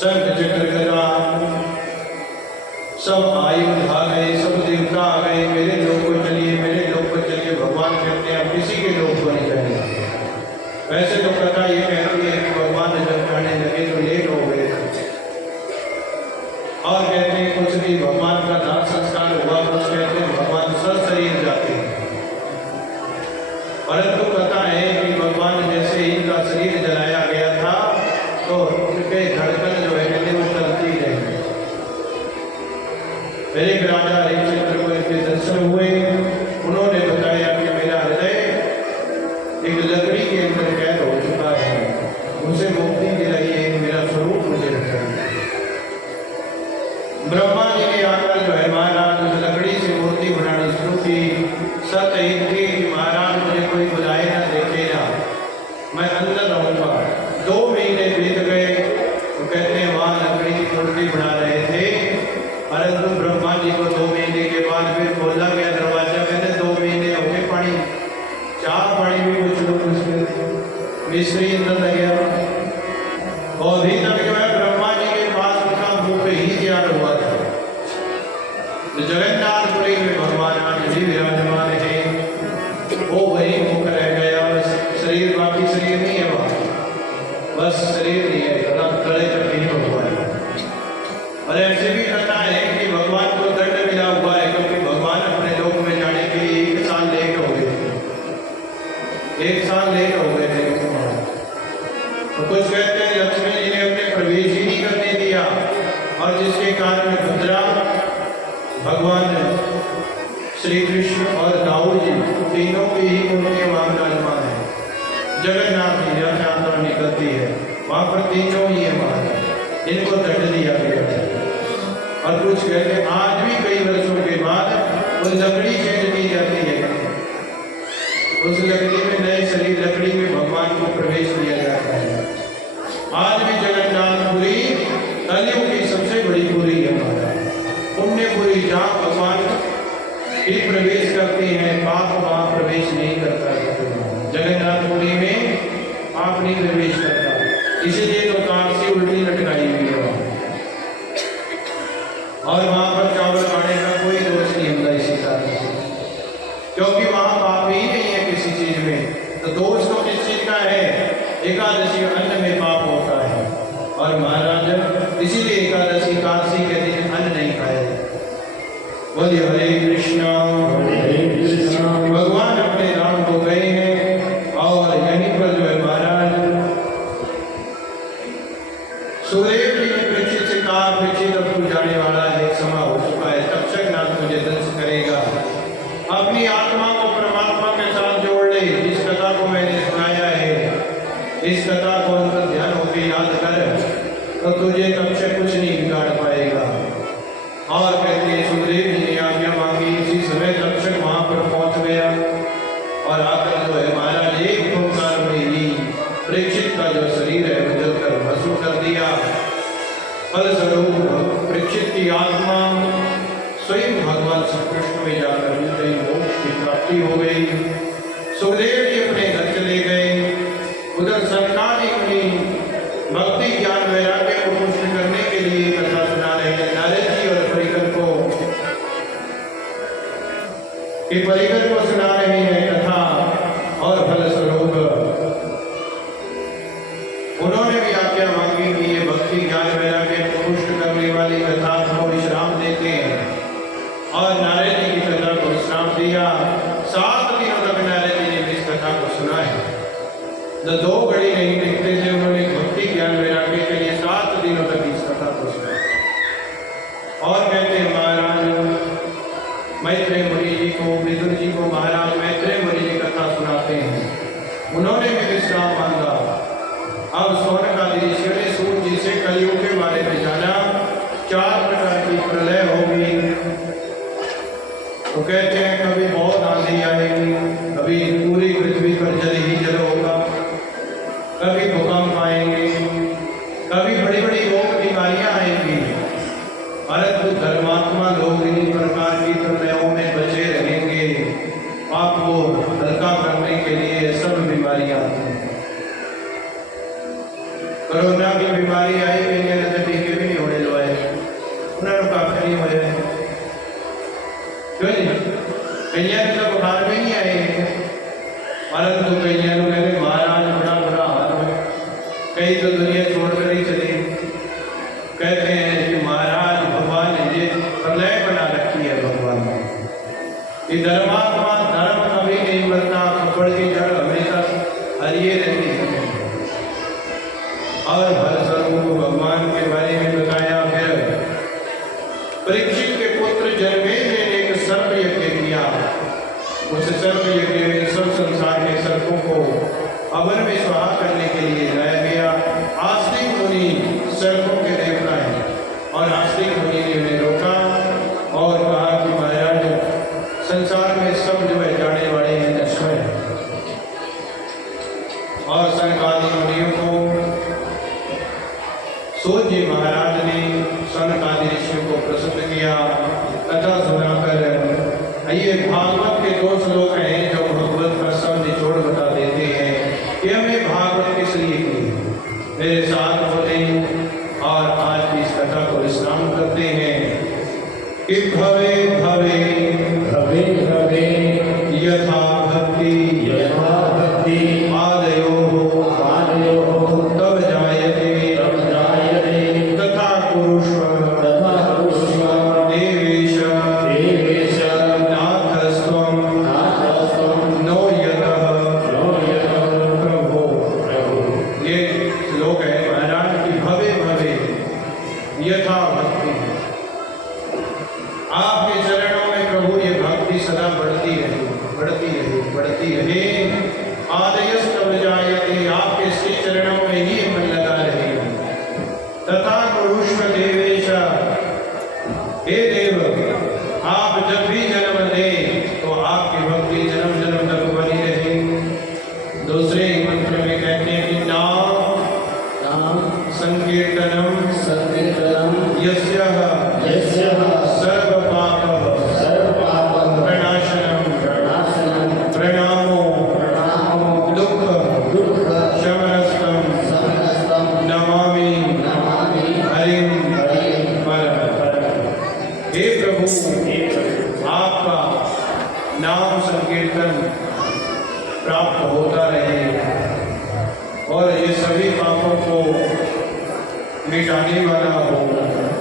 शंख चक्र गदा सब आयुध आ गए, सब देवता आ गए, मेरे लोग को चलिए, मेरे लोग को चलिए। भगवान कहते हैं किसी के लोग को नहीं जाएंगे। वैसे तो कथा ये कहती है कि भगवान जब जाने लगे तो लेट हो गए और कहते हैं कुछ भी भगवान का दान संस्कार हुआ, कुछ कहते हैं भगवान सशरीर जाते हैं। परंतु पता है कि भगवान जैसे ही इनका शरीर जलाया गया था तो उनके धड़कन जो है वो चलती रही। मेरे राजा हरिश्चंद्र को इनके दर्शन हुए, उन्होंने बताया कि मेरा हृदय एक लकड़ी के अंदर कैद हो चुका है, उसे मुक्ति दिलाइए, मेरा स्वरूप मुझे रखिए। ब्रह्मा जी ने आकर जो है महाराज उस लकड़ी से मूर्ति बनानी शुरू की। सत एक थी कि महाराज मुझे कोई बुलाए ना देखे ना, मैं अंदर रहूंगा। 2 महीने बीत गए तो कहते हैं वहां लकड़ी की मूर्ति बना रहे थे, परंतु ब्रह्मा जी को 2 महीने के बाद फिर खोला गया दरवाजा। कहते 2 महीने हो गए, पानी चाह पानी भी कुछ लोग मिस्त्री अंदर लग गया और अभी तक जो है ब्रह्मा जी के पास उनका मुख ही तैयार हुआ था। जगन्नाथपुरी में भगवान आज भी विराजमान है, वो वही मुख रह गया, शरीर बाकी शरीर नहीं है वहां, बस शरीर नहीं है, गले तक नहीं भगवान। और ऐसे भी कहता है कि भगवान को दंड मिला हुआ है क्योंकि भगवान अपने लोक में जाने के लिए 1 साल लेट हो गए थे, 1 साल लेट हो गए थे। तो कुछ कहते हैं लक्ष्मी जी ने अपने प्रवेश ही नहीं करने दिया और जिसके कारण भद्रा भगवान श्री कृष्ण और दाऊद जी तीनों की ही मूर्ति वहां विराजमान है। जगन्नाथ जी जहाँ यात्रा निकलती है वहां पर तीनों ही है महाराज, इनको दंड दिया गया है। और कुछ कहते हैं आज भी कई वर्षों के बाद वो लकड़ी चेंज की जाती है, उस लकड़ी में नए शरीर लकड़ी में भगवान को प्रवेश दिया जाता है। आज भी जगन्नाथपुरी कलियुग की सबसे बड़ी पुरी है महाराज, पुण्यपुरी जहाँ भगवान ही प्रवेश करते हैं, पाप वहाँ प्रवेश नहीं करता। जगन्नाथपुरी में पाप नहीं प्रवेश करता, इसलिए तो कांसी उल्टी लटकाई हुई है और वहां पर चावल खाने का कोई दोष नहीं होता इसी कारण से, क्योंकि वहां पाप ही नहीं है किसी चीज में, तो दोष इसीलिए एकादशी के दिन अन्न नहीं खाया जाता। बोलिए हरे कृष्णा। भगवान अपने धाम को गए हैं और यहीं पर जो है महाराज सुखदेव जी ने परीक्षित से कहा, परीक्षित अब तू जाने वाला है, समय हो चुका है, तब तक नाथ तुझे दंश करेगा। अपनी आत्मा को परमात्मा के साथ जोड़ ले। जिस कथा को मैंने सुनाया है, इस कथा को अंदर ध्यान होकर याद कर, तो तुझे तब से कुछ नहीं बिगाड़ पाएगा। और कहते हैं सुखदेव जी ने आज्ञा मांगी, इसी समय तब तक वहां पर पहुंच गया और आकर जो है महाराज एक ओंकार में ही परीक्षित का जो शरीर है बदल कर भस्म कर दिया। फलस्वरूप परीक्षित की आत्मा स्वयं भगवान श्री कृष्ण में जाकर गई, मोक्ष की प्राप्ति हो गई। सुखदेव जी अपने घर चले गए। उधर सरकारी मुनि भक्ति ज्ञान वैराग्य को पुष्ट करने के लिए कथा सुना रहे हैं। नारद जी और परिकर को सुना रहे हैं कथा, और फलस्वरूप उन्होंने भी आज्ञा मांगी कि ये भक्ति ज्ञान वैराग्य को पुष्ट करने वाली कथा को विश्राम देते हैं। और नारद जी की कथा को विश्राम दिया। 7 दिनों तक नारद जी ने इस कथा को सुना है। जो 2 घड़ी नहीं देखते थे, उन्होंने भक्ति ज्ञान वैराग्य के लिए 7 दिनों तक इस कथा को सुना। और कहते हैं महाराज मैत्रेय मुनि जी को, विदुर जी को महाराज मैत्रेय मुनि जी कथा सुनाते हैं। उन्होंने भी विश्राम मांगा। अब शौनकादि ऋषियों ने सूर्य जी से कलयुग के बारे में जाना। 4 प्रकार की प्रलय होगी। तो कहते हैं कभी बहुत आंधी आएगी, कभी पूरी पृथ्वी पर जल ही जल होगा, कभी भूकंप आएंगे, कभी बड़ी बड़ी रोग बीमारियां आएंगी। परंतु धर्मात्मा लोग इन प्रकार की प्रलयों में बचे रहेंगे। आपको हल्का करने के लिए सब बीमारियां आती हैं। कोरोना की बीमारी आई, कई तो टीके भी नहीं होने लगे, उन्होंने काफी नहीं हुए। क्यों नहीं? कई तो बुखार भी नहीं आए, परंतु कई कहते महाराज बड़ा बुरा हाल है, कई तो दुनिया छोड़कर ही चली। कहते हैं कि महाराज भगवान ने ये प्रलय बना रखी है। भगवान ने ये धर्मात्मा धर्म कभी नहीं मरता, खपड़ की जड़ हमेशा हरिये रहती है। और फलस्वरूप भगवान के बारे में बताया। फिर परीक्षित के पुत्र जन्मेजय ने एक सर्प यज्ञ किया। उस सर्प यज्ञ में सब संसार के सर्पों को अवन में स्वाहा करने के लिए लाया गया। आस्तिक मुनि सर्पों के देवता हैं, और आस्तिक मुनि ने उन्हें रोका और कहा कि महाराज संसार में सब जो है जाने वाले हैं, नश्वर हैं। और सनकादि मुनियों को सूर्य जी महाराज ने सनकादि ऋषियों को प्रसन्न किया। कथा सुनाकर ये भागवत के 2 श्लोक हैं जो भगवत का सब निचोड़ बता देते हैं कि हमें भागवत किस लिए की। मेरे साथ बोले और आज की इस कथा को विश्राम करते हैं कि भवे भवे भवे भवे यथा भक्ति आदयो तब जायते तथा कुरुष्व देवेश नाथस्त्वं नो यतः प्रभो। ये श्लोक है महाराज की भवे भवे यथा भक्ति। आपके चरणों में प्रभु ये भक्ति सदा बढ़ती रहे, बढ़ती रहे, बढ़ती रहे। आदयस तब जायते, आपके श्री चरणों में ही मन लगा रहे। तथा कुरुष्व देवेश, हे देव आप जब भी जन्म दें तो आपकी भक्ति जन्म जन्म तक बनी रहे। दूसरे मंत्र में कहते हैं कि नाम संकीर्तनम यस्यः सर्व पाप प्रणाशनम प्रणामो दुख शमनस्तम नमामि हरिं परम। हे प्रभु आपका नाम संकीर्तन प्राप्त होता रहे और ये सभी पापों को मिटाने वाला हो।